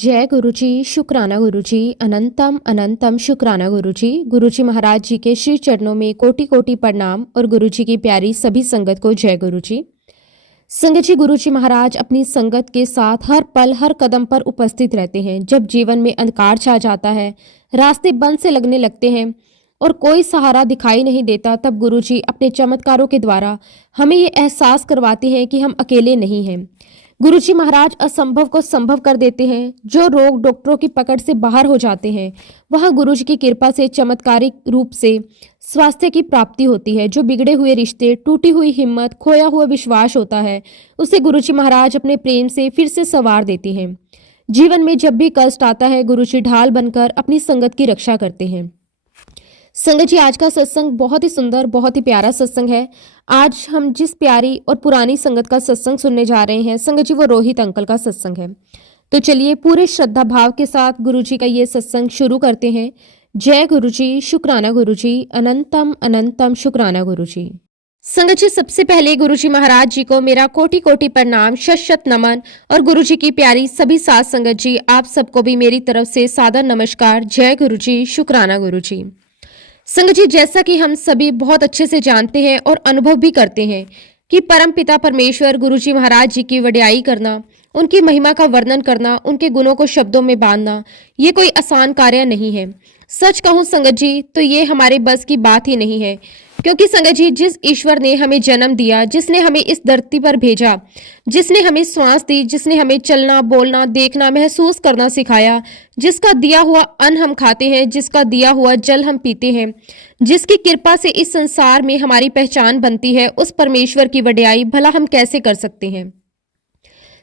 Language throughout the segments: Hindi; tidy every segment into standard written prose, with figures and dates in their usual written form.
जय गुरुजी, शुक्राना गुरुजी, अनंतम अनंतम शुक्राना गुरुजी। गुरुजी महाराज जी के श्री चरणों में कोटि कोटि प्रणाम और गुरुजी की प्यारी सभी संगत को जय गुरुजी। संगत जी, गुरुजी महाराज अपनी संगत के साथ हर पल हर कदम पर उपस्थित रहते हैं। जब जीवन में अंधकार छा जाता है, रास्ते बंद से लगने लगते हैं और कोई सहारा दिखाई नहीं देता, तब गुरुजी अपने चमत्कारों के द्वारा हमें ये एहसास करवाते हैं कि हम अकेले नहीं हैं। गुरुजी महाराज असंभव को संभव कर देते हैं। जो रोग डॉक्टरों की पकड़ से बाहर हो जाते हैं, वहां गुरुजी की कृपा से चमत्कारिक रूप से स्वास्थ्य की प्राप्ति होती है। जो बिगड़े हुए रिश्ते, टूटी हुई हिम्मत, खोया हुआ विश्वास होता है, उसे गुरुजी महाराज अपने प्रेम से फिर से संवार देते हैं। जीवन में जब भी कष्ट आता है, गुरुजी ढाल बनकर अपनी संगत की रक्षा करते हैं। संगत जी, आज का सत्संग बहुत ही सुंदर, बहुत ही प्यारा सत्संग है। आज हम जिस प्यारी और पुरानी संगत का सत्संग सुनने जा रहे हैं, संगत जी, वो रोहित अंकल का सत्संग है। तो चलिए पूरे श्रद्धा भाव के साथ गुरुजी का ये सत्संग शुरू करते हैं। जय गुरुजी, शुक्राना गुरुजी, अनंतम अनंतम शुक्राना गुरुजी। संगत जी, सबसे पहले गुरुजी महाराज जी को मेरा कोटि कोटि प्रणाम, शत शत नमन और गुरुजी की प्यारी सभी साथ संगत जी, आप सबको भी मेरी तरफ से सादर नमस्कार। जय गुरुजी, शुक्राना गुरुजी। संगत जी, जैसा कि हम सभी बहुत अच्छे से जानते हैं और अनुभव भी करते हैं कि परम पिता परमेश्वर गुरुजी महाराज जी की वड्याई करना, उनकी महिमा का वर्णन करना, उनके गुणों को शब्दों में बांधना, ये कोई आसान कार्य नहीं है। सच कहूं संगत जी, तो ये हमारे बस की बात ही नहीं है। क्योंकि संगत जी, जिस ईश्वर ने हमें जन्म दिया, जिसने हमें इस धरती पर भेजा, जिसने हमें श्वास दी, जिसने हमें चलना, बोलना, देखना, महसूस करना सिखाया, जिसका दिया हुआ अन्न हम खाते हैं, जिसका दिया हुआ जल हम पीते हैं, जिसकी कृपा से इस संसार में हमारी पहचान बनती है, उस परमेश्वर की वड्याई भला हम कैसे कर सकते हैं।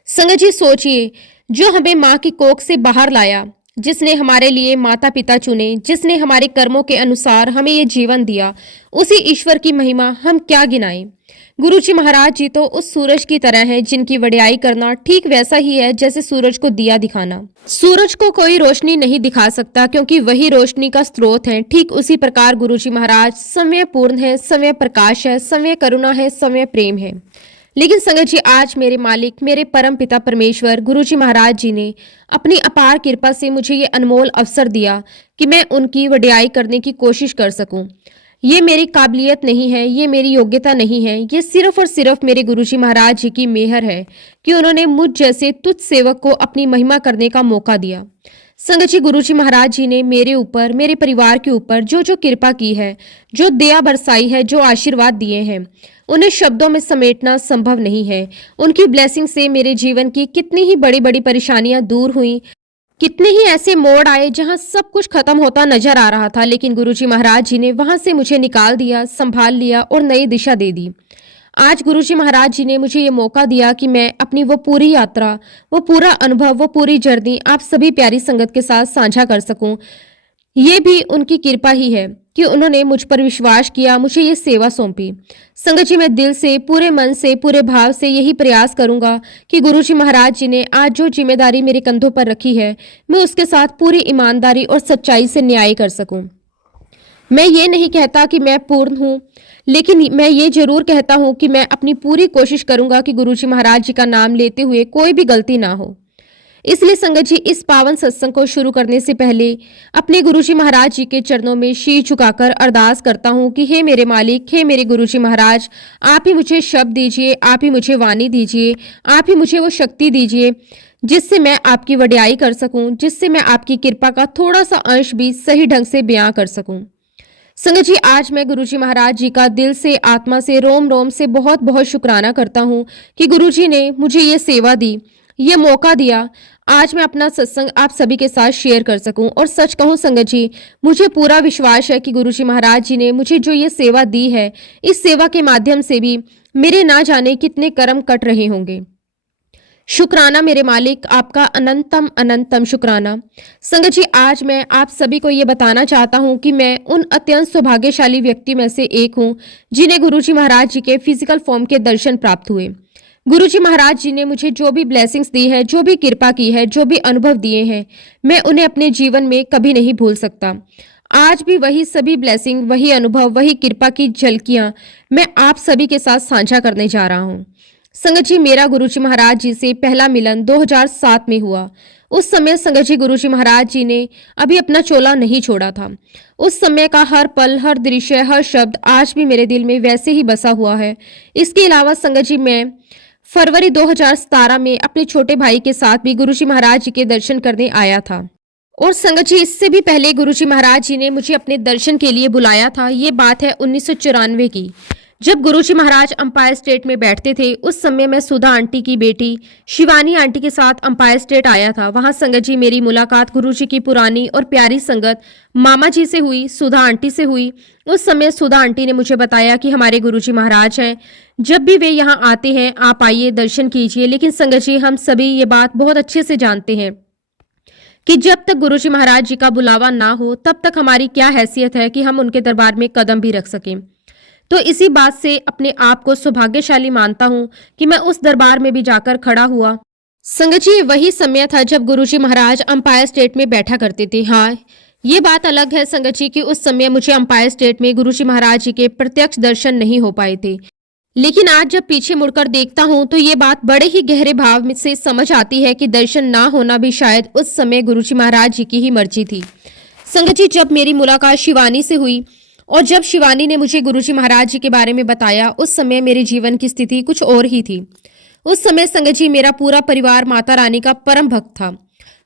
संगत जी, सोचिए, जो हमें माँ की कोख से बाहर लाया, जिसने हमारे लिए माता पिता चुने, जिसने हमारे कर्मों के अनुसार हमें ये जीवन दिया, उसी ईश्वर की महिमा हम क्या गिनाएं। गुरुजी महाराज जी तो उस सूरज की तरह हैं, जिनकी वड्याई करना ठीक वैसा ही है जैसे सूरज को दिया दिखाना। सूरज को कोई रोशनी नहीं दिखा सकता, क्योंकि वही रोशनी का स्रोत है। ठीक उसी प्रकार गुरुजी महाराज समय पूर्ण है, समय प्रकाश है, समय करुणा है, समय प्रेम है। लेकिन संगत जी, आज मेरे मालिक, मेरे परम पिता परमेश्वर गुरुजी महाराज जी ने अपनी अपार कृपा से मुझे ये अनमोल अवसर दिया कि मैं उनकी वड्याई करने की कोशिश कर सकूं। ये मेरी काबिलियत नहीं है, ये मेरी योग्यता नहीं है, ये सिर्फ और सिर्फ मेरे गुरुजी महाराज जी की मेहर है कि उन्होंने मुझ जैसे तुच्छ सेवक को अपनी महिमा करने का मौका दिया। संगत जी, गुरुजी महाराज जी ने मेरे ऊपर, मेरे परिवार के ऊपर जो जो कृपा की है, जो दया बरसाई है, जो आशीर्वाद दिए हैं, उन्हें शब्दों में समेटना संभव नहीं है। उनकी ब्लेसिंग से मेरे जीवन की कितनी ही बड़ी बड़ी परेशानियां दूर हुई, कितने ही ऐसे मोड़ आए जहां सब कुछ खत्म होता नजर आ रहा था, लेकिन गुरुजी महाराज जी ने वहां से मुझे निकाल दिया, संभाल लिया और नई दिशा दे दी। आज गुरुजी महाराज जी ने मुझे ये मौका दिया कि मैं अपनी वो पूरी यात्रा, वो पूरा अनुभव, वो पूरी जर्नी आप सभी प्यारी संगत के साथ साझा कर सकूं। ये भी उनकी कृपा ही है कि उन्होंने मुझ पर विश्वास किया, मुझे ये सेवा सौंपी। संगत जी, मैं दिल से, पूरे मन से, पूरे भाव से यही प्रयास करूंगा कि गुरुजी महाराज जी ने आज जो जिम्मेदारी मेरे कंधों पर रखी है, मैं उसके साथ पूरी ईमानदारी और सच्चाई से न्याय कर सकूं। मैं ये नहीं कहता कि मैं पूर्ण हूँ, लेकिन मैं ये जरूर कहता हूँ कि मैं अपनी पूरी कोशिश करूंगा कि गुरुजी महाराज जी का नाम लेते हुए कोई भी गलती ना हो। इसलिए संगत जी, इस पावन सत्संग को शुरू करने से पहले अपने गुरुजी महाराज जी के चरणों में शीश झुकाकर अरदास करता हूँ कि हे मेरे मालिक, हे मेरे गुरुजी महाराज, आप ही मुझे शब्द दीजिए, आप ही मुझे वाणी दीजिए, आप ही मुझे वो शक्ति दीजिए जिससे मैं आपकी वड्याई कर सकूं, जिससे मैं आपकी कृपा का थोड़ा सा अंश भी सही ढंग से बयां कर सकूं। संगत जी, आज मैं गुरुजी महाराज जी का दिल से, आत्मा से, रोम रोम से बहुत बहुत शुक्राना करता हूँ कि गुरुजी ने मुझे ये सेवा दी, ये मौका दिया, आज मैं अपना सत्संग आप सभी के साथ शेयर कर सकूं। और सच कहूं संगत जी, मुझे पूरा विश्वास है कि गुरुजी महाराज जी ने मुझे जो ये सेवा दी है, इस सेवा के माध्यम से भी मेरे ना जाने कितने कर्म कट रहे होंगे। शुक्राना मेरे मालिक, आपका अनंतम अनंतम शुक्राना। संगत जी, आज मैं आप सभी को ये बताना चाहता हूँ कि मैं उन अत्यंत सौभाग्यशाली व्यक्ति में से एक हूँ जिन्हें गुरुजी महाराज जी के फिजिकल फॉर्म के दर्शन प्राप्त हुए। गुरुजी महाराज जी ने मुझे जो भी ब्लेसिंग्स दी है, जो भी कृपा की है, जो भी अनुभव दिए हैं, मैं उन्हें अपने जीवन में कभी नहीं भूल सकता। आज भी वही सभी ब्लेसिंग, वही अनुभव, वही कृपा की झलकियां मैं आप सभी के साथ साझा करने जा रहा हूँ। संगत जी, मेरा गुरुजी महाराज जी से पहला मिलन 2007 में हुआ उस समय संगत जी गुरुजी महाराज जी ने अभी अपना चोला नहीं छोड़ा था। उस समय का हर पल, हर दृश्य, हर शब्द आज भी मेरे दिल में वैसे ही बसा हुआ है। इसके अलावा संगत जी, मैं फरवरी 2017 में अपने छोटे भाई के साथ भी गुरुजी महाराज जी के दर्शन करने आया था। और संगत जी, इससे भी पहले गुरुजी महाराज जी ने मुझे अपने दर्शन के लिए बुलाया था। ये बात है 1994 की, जब गुरुजी महाराज अंपायर स्टेट में बैठते थे। उस समय मैं सुधा आंटी की बेटी शिवानी आंटी के साथ अंपायर स्टेट आया था। वहां संगत जी मेरी मुलाकात गुरुजी की पुरानी और प्यारी संगत मामा जी से हुई, सुधा आंटी से हुई। उस समय सुधा आंटी ने मुझे बताया कि हमारे गुरुजी महाराज हैं, जब भी वे यहाँ आते हैं आप आइए, दर्शन कीजिए। लेकिन संगत जी, हम सभी ये बात बहुत अच्छे से जानते हैं कि जब तक गुरुजी महाराज जी का बुलावा ना हो तब तक हमारी क्या हैसियत है कि हम उनके दरबार में कदम भी रख सकें। तो इसी बात से अपने आप को सौभाग्यशाली मानता हूँ कि मैं उस दरबार में भी जाकर खड़ा हुआ। संगत जी, वही समय था जब गुरुजी महाराज अंपायर स्टेट में बैठा करते थे। हाँ, ये बात अलग है संगत जी कि उस समय मुझे अंपायर स्टेट में गुरुजी महाराज जी के प्रत्यक्ष दर्शन नहीं हो पाए थे। लेकिन आज जब पीछे मुड़कर देखता हूँ तो ये बात बड़े ही गहरे भाव से समझ आती है कि दर्शन ना होना भी शायद उस समय गुरुजी महाराज जी की ही मर्जी थी। संगत जी, जब मेरी मुलाकात शिवानी से हुई और जब शिवानी ने मुझे गुरुजी महाराज जी के बारे में बताया, उस समय मेरे जीवन की स्थिति कुछ और ही थी। उस समय संगत जी, मेरा पूरा परिवार माता रानी का परम भक्त था।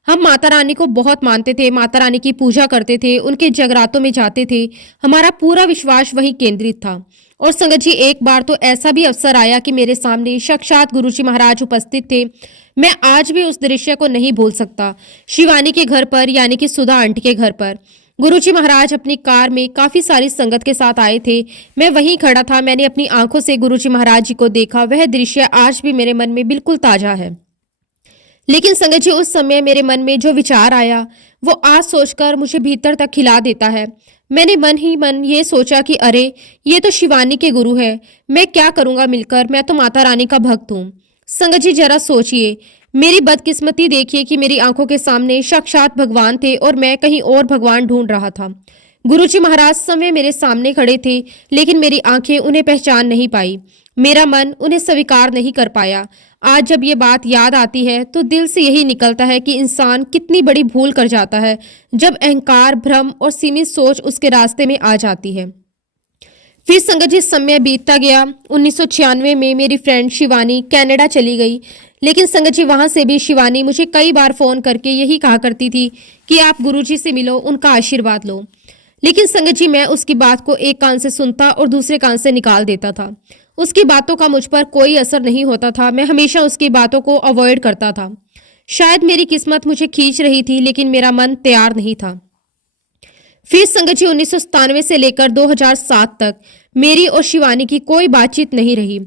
हम माता रानी को बहुत मानते थे, माता रानी की पूजा करते थे, उनके जगरातों में जाते थे। हमारा पूरा विश्वास वहीं केंद्रित था। और संगत जी, एक बार तो ऐसा भी अवसर आया कि मेरे सामने साक्षात गुरुजी महाराज उपस्थित थे। मैं आज भी उस दृश्य को नहीं भूल सकता। शिवानी के घर पर, यानी कि सुधा आंटी के घर पर, गुरुजी महाराज अपनी कार में काफी सारी संगत के साथ आए थे। मैं वहीं खड़ा था। मैंने अपनी आंखों से गुरुजी महाराज जी को देखा। वह दृश्य आज भी मेरे मन में बिल्कुल ताजा है। लेकिन संगत जी, उस समय मेरे मन में जो विचार आया वो आज सोचकर मुझे भीतर तक खिला देता है। मैंने मन ही मन ये सोचा कि अरे, ये तो शिवानी के गुरु है, मैं क्या करूंगा मिलकर, मैं तो माता रानी का भक्त हूँ। संगत जी, जरा सोचिए, मेरी बदकिस्मती देखिए कि मेरी आंखों के सामने साक्षात भगवान थे और मैं कहीं और भगवान ढूंढ रहा था। गुरुजी महाराज समय मेरे सामने खड़े थे, लेकिन मेरी आंखें उन्हें पहचान नहीं पाई, मेरा मन उन्हें स्वीकार नहीं कर पाया। आज जब ये बात याद आती है तो दिल से यही निकलता है कि इंसान कितनी बड़ी भूल कर जाता है जब अहंकार, भ्रम और सीमित सोच उसके रास्ते में आ जाती है। फिर संगत जी, समय बीतता गया। 1996 में मेरी फ्रेंड शिवानी कनाडा चली गई। लेकिन संगत जी, वहां से भी शिवानी मुझे कई बार फोन करके यही कहा करती थी कि आप गुरुजी से मिलो, उनका आशीर्वाद लो। लेकिन संगत जी, मैं उसकी बात को एक कान से सुनता और दूसरे कान से निकाल देता था। उसकी बातों का मुझ पर कोई असर नहीं होता था। मैं हमेशा उसकी बातों को अवॉइड करता था। शायद मेरी किस्मत मुझे खींच रही थी, लेकिन मेरा मन तैयार नहीं था। फिर संगत जी, 1997 से लेकर 2007 तक मेरी और शिवानी की कोई बातचीत नहीं रही।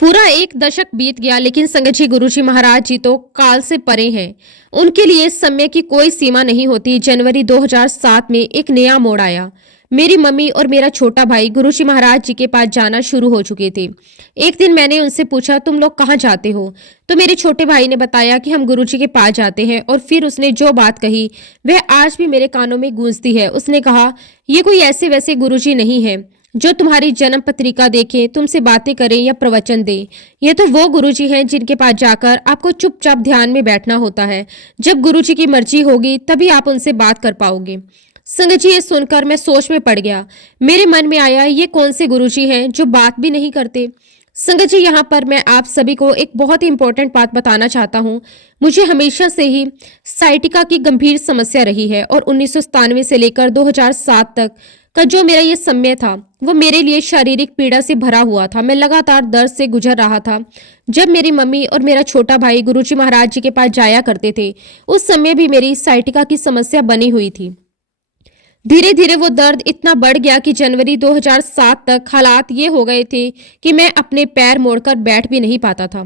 पूरा एक दशक बीत गया। लेकिन संगत जी, गुरुजी महाराज जी तो काल से परे हैं। उनके लिए समय की कोई सीमा नहीं होती। जनवरी 2007 में एक नया मोड़ आया। मेरी मम्मी और मेरा छोटा भाई गुरुजी महाराज जी के पास जाना शुरू हो चुके थे। एक दिन मैंने उनसे पूछा, तुम लोग कहाँ जाते हो? तो मेरे छोटे भाई ने बताया कि हम गुरुजी के पास जाते हैं। और फिर उसने जो बात कही वह आज भी मेरे कानों में गूंजती है। उसने कहा, ये कोई ऐसे वैसे गुरुजी नहीं है जो तुम्हारी जन्म पत्रिका देखे, तुमसे बातें करें या प्रवचन दे। ये तो वो गुरुजी हैं जिनके पास जाकर आपको चुपचाप ध्यान में बैठना होता है। जब गुरुजी की मर्जी होगी तभी आप उनसे बात कर पाओगे। संगत जी, ये सुनकर मैं सोच में पड़ गया। मेरे मन में आया, ये कौन से गुरुजी हैं जो बात भी नहीं करते। संगत जी, यहाँ पर मैं आप सभी को एक बहुत ही इंपॉर्टेंट बात बताना चाहता हूँ। मुझे हमेशा से ही साइटिका की गंभीर समस्या रही है और 1997 से लेकर 2007 तक का जो मेरा ये समय था वो मेरे लिए शारीरिक पीड़ा से भरा हुआ था। मैं लगातार दर्द से गुजर रहा था। जब मेरी मम्मी और मेरा छोटा भाई गुरुजी महाराज जी के पास जाया करते थे, उस समय भी मेरी साइटिका की समस्या बनी हुई थी। धीरे धीरे वो दर्द इतना बढ़ गया कि जनवरी 2007 तक हालात ये हो गए थे कि मैं अपने पैर मोड़कर बैठ भी नहीं पाता था।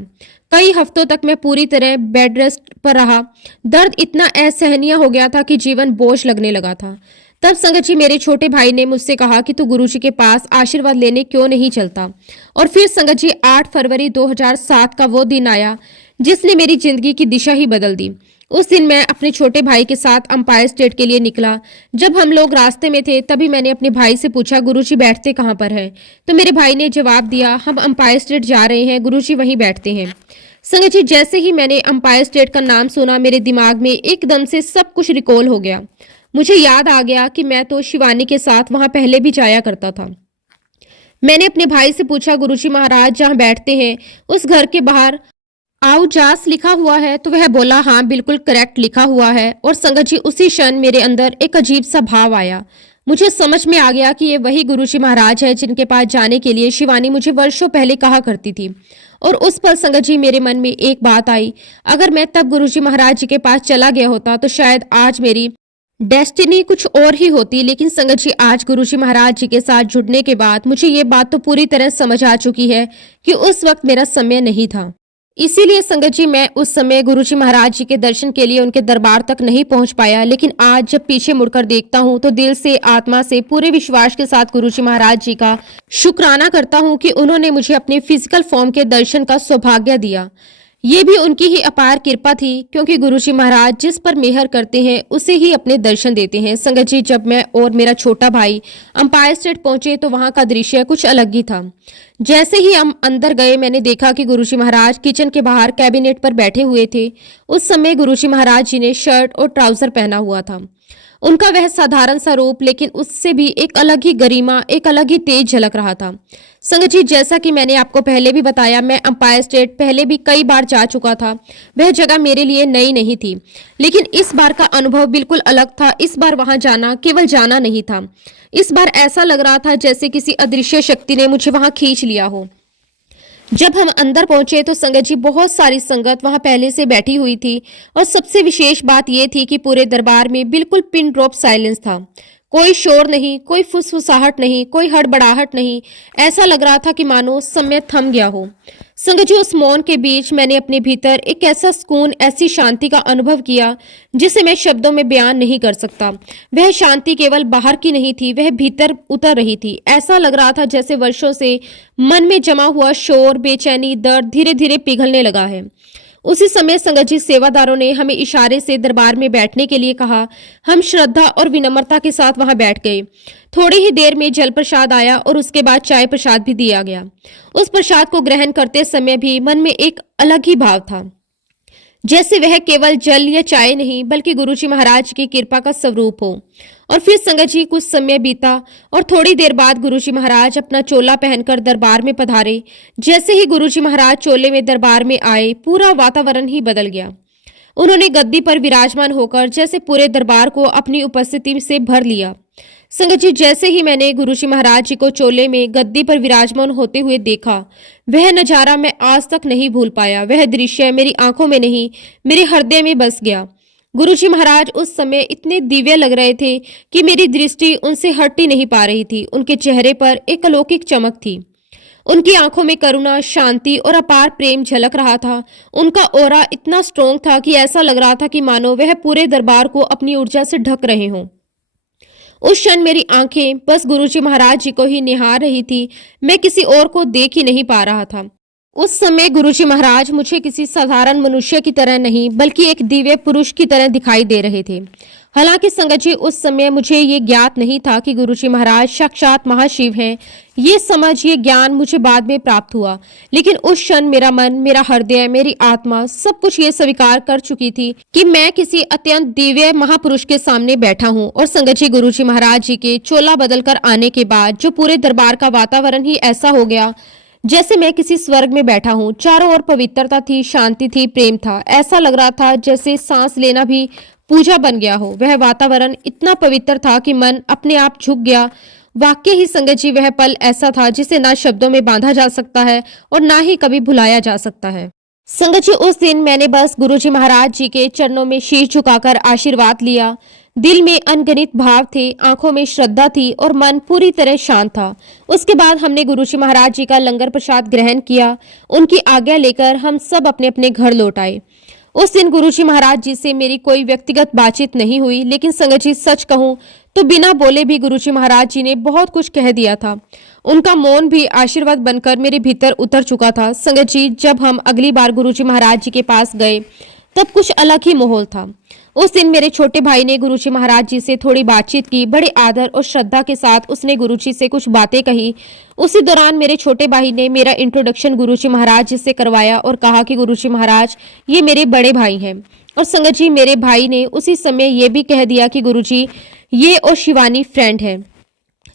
कई हफ्तों तक मैं पूरी तरह बेड रेस्ट पर रहा। दर्द इतना असहनीय हो गया था कि जीवन बोझ लगने लगा था। तब संगत जी, मेरे छोटे भाई ने मुझसे कहा कि तू गुरुजी के पास आशीर्वाद लेने क्यों नहीं चलता। और फिर संगत जी, 8 फरवरी 2007 का वो दिन आया जिसने मेरी जिंदगी की दिशा ही बदल दी। उस दिन मैं अपने छोटे भाई के साथ अंपायर स्टेट के लिए निकला। जब हम लोग रास्ते में थे तभी मैंने अपने भाई से पूछा, गुरुजी बैठते कहाँ पर हैं? तो मेरे भाई ने जवाब दिया, हम अंपायर स्टेट जा रहे हैं, गुरुजी वहीं बैठते हैं। संगत जी, जैसे ही मैंने अंपायर स्टेट का नाम सुना, मेरे दिमाग में एकदम से सब कुछ रिकॉल हो गया। मुझे याद आ गया कि मैं तो शिवानी के साथ वहां पहले भी जाया करता था। मैंने अपने भाई से पूछा, गुरुजी महाराज जहाँ बैठते हैं उस घर के बाहर आउजास लिखा हुआ है? तो वह बोला, हाँ बिल्कुल करेक्ट लिखा हुआ है। और संगत जी, उसी क्षण मेरे अंदर एक अजीब सा भाव आया। मुझे समझ में आ गया कि ये वही गुरुजी महाराज है जिनके पास जाने के लिए शिवानी मुझे वर्षों पहले कहा करती थी। और उस पल संगत जी मेरे मन में एक बात आई, अगर मैं तब गुरुजी महाराज जी के पास चला गया होता तो शायद आज मेरी डेस्टिनी कुछ और ही होती। लेकिन संगत जी, आज गुरुजी महाराज जी के साथ जुड़ने के बाद मुझे ये बात तो पूरी तरह समझ आ चुकी है कि उस वक्त मेरा समय नहीं था। इसीलिए संगत जी, मैं उस समय गुरुजी महाराज जी के दर्शन के लिए उनके दरबार तक नहीं पहुंच पाया। लेकिन आज जब पीछे मुड़कर देखता हूं तो दिल से, आत्मा से, पूरे विश्वास के साथ गुरुजी महाराज जी का शुक्राना करता हूं कि उन्होंने मुझे अपने फिजिकल फॉर्म के दर्शन का सौभाग्य दिया। ये भी उनकी ही अपार कृपा थी, क्योंकि गुरुजी महाराज जिस पर मेहर करते हैं उसे ही अपने दर्शन देते हैं। संगत जी, जब मैं और मेरा छोटा भाई अंपायर स्टेट पहुंचे तो वहां का दृश्य कुछ अलग ही था। जैसे ही हम अंदर गए, मैंने देखा कि गुरुजी महाराज किचन के बाहर कैबिनेट पर बैठे हुए थे। उस समय गुरुजी महाराज जी ने शर्ट और ट्राउजर पहना हुआ था। उनका वह साधारण सा रूप, लेकिन उससे भी एक अलग ही गरिमा, एक अलग ही तेज झलक रहा था। संगत जी, जैसा कि मैंने आपको पहले भी बताया, मैं अंपायर स्टेट पहले भी कई बार जा चुका था। वह जगह मेरे लिए नई नहीं थी, लेकिन इस बार का अनुभव बिल्कुल अलग था। इस बार वहां जाना केवल जाना नहीं था। इस बार ऐसा लग रहा था जैसे किसी अदृश्य शक्ति ने मुझे वहां खींच लिया हो। जब हम अंदर पहुंचे तो संगत जी, बहुत सारी संगत वहां पहले से बैठी हुई थी। और सबसे विशेष बात यह थी कि पूरे दरबार में बिल्कुल पिन ड्रॉप साइलेंस था। कोई शोर नहीं, कोई फुसफुसाहट नहीं, कोई हड़बड़ाहट नहीं। ऐसा लग रहा था कि मानो समय थम गया हो। संगत जी, उस मौन के बीच मैंने अपने भीतर एक ऐसा सुकून, ऐसी शांति का अनुभव किया जिसे मैं शब्दों में बयान नहीं कर सकता। वह शांति केवल बाहर की नहीं थी, वह भीतर उतर रही थी। ऐसा लग रहा था जैसे वर्षों से मन में जमा हुआ शोर, बेचैनी, दर्द धीरे धीरे पिघलने लगा है। उसी समय संगत जी, सेवादारों ने हमें इशारे से दरबार में बैठने के लिए कहा। हम श्रद्धा और विनम्रता के साथ वहां बैठ गए। थोड़ी ही देर में जल प्रसाद आया और उसके बाद चाय प्रसाद भी दिया गया। उस प्रसाद को ग्रहण करते समय भी मन में एक अलग ही भाव था, जैसे वह केवल जल या चाय नहीं बल्कि गुरुजी महाराज की कृपा का स्वरूप हो। और फिर संगत जी, कुछ समय बीता और थोड़ी देर बाद गुरुजी महाराज अपना चोला पहनकर दरबार में पधारे। जैसे ही गुरुजी महाराज चोले में दरबार में आए, पूरा वातावरण ही बदल गया। उन्होंने गद्दी पर विराजमान होकर जैसे पूरे दरबार को अपनी उपस्थिति से भर लिया। संगत जी, जैसे ही मैंने गुरुजी महाराज जी को चोले में गद्दी पर विराजमान होते हुए देखा, वह नजारा मैं आज तक नहीं भूल पाया। वह दृश्य मेरी आंखों में नहीं, मेरे हृदय में बस गया। गुरुजी महाराज उस समय इतने दिव्य लग रहे थे कि मेरी दृष्टि उनसे हट ही नहीं पा रही थी। उनके चेहरे पर एक अलौकिक चमक थी। उनकी आंखों में करुणा, शांति और अपार प्रेम झलक रहा था। उनका ऑरा इतना स्ट्रॉन्ग था कि ऐसा लग रहा था कि मानो वह पूरे दरबार को अपनी ऊर्जा से ढक रहे हों। उस क्षण मेरी आंखें बस गुरुजी महाराज जी को ही निहार रही थी। मैं किसी और को देख ही नहीं पा रहा था। उस समय गुरुजी महाराज मुझे किसी साधारण मनुष्य की तरह नहीं बल्कि एक दिव्य पुरुष की तरह दिखाई दे रहे थे। हालांकि संगत जी, उस समय मुझे ये ज्ञात नहीं था कि गुरुजी महाराज साक्षात महाशिव हैं। ये समझ, ये ज्ञान मुझे बाद में प्राप्त हुआ। लेकिन उस क्षण मेरा मन, मेरा हृदय, मेरी आत्मा सब कुछ ये स्वीकार कर चुकी थी कि मैं किसी अत्यंत दिव्य महापुरुष के सामने बैठा हूँ। और संगत जी, गुरुजी महाराज जी के चोला बदलकर आने के बाद जो पूरे दरबार का वातावरण ही ऐसा हो गया जैसे मैं किसी स्वर्ग में बैठा हूँ। चारों ओर पवित्रता थी, शांति थी, प्रेम था। ऐसा लग रहा था जैसे सांस लेना भी पूजा बन गया हो। वह वातावरण इतना पवित्र था कि मन अपने आप झुक गया। वाक्य ही संगत जी, वह पल ऐसा था जिसे ना शब्दों में बांधा जा सकता है और ना ही कभी भुलाया जा सकता है। संगत जी, उस दिन मैंने बस गुरुजी महाराज जी के चरणों में शीश झुकाकर आशीर्वाद लिया। दिल में अनगिनत भाव थे, आंखों में श्रद्धा थी और मन पूरी तरह शांत था। उसके बाद हमने गुरुजी महाराज जी का लंगर प्रसाद ग्रहण किया। उनकी आज्ञा लेकर हम सब अपने अपने घर लौट आए। उस दिन गुरुजी महाराज जी से मेरी कोई व्यक्तिगत बातचीत नहीं हुई, लेकिन संगत जी, सच कहूं तो बिना बोले भी गुरुजी महाराज जी ने बहुत कुछ कह दिया था। उनका मौन भी आशीर्वाद बनकर मेरे भीतर उतर चुका था। संगत जी, जब हम अगली बार गुरुजी महाराज जी के पास गए तब कुछ अलग ही माहौल था। उस दिन मेरे छोटे भाई ने गुरुजी महाराज जी से थोड़ी बातचीत की। बड़े आदर और श्रद्धा के साथ उसने गुरुजी से कुछ बातें कही। उसी दौरान मेरे छोटे भाई ने मेरा इंट्रोडक्शन गुरुजी महाराज जी से करवाया और कहा कि गुरुजी महाराज ये मेरे बड़े भाई हैं। और संगत जी, मेरे भाई ने उसी समय ये भी कह दिया कि गुरुजी ये और शिवानी फ्रेंड है।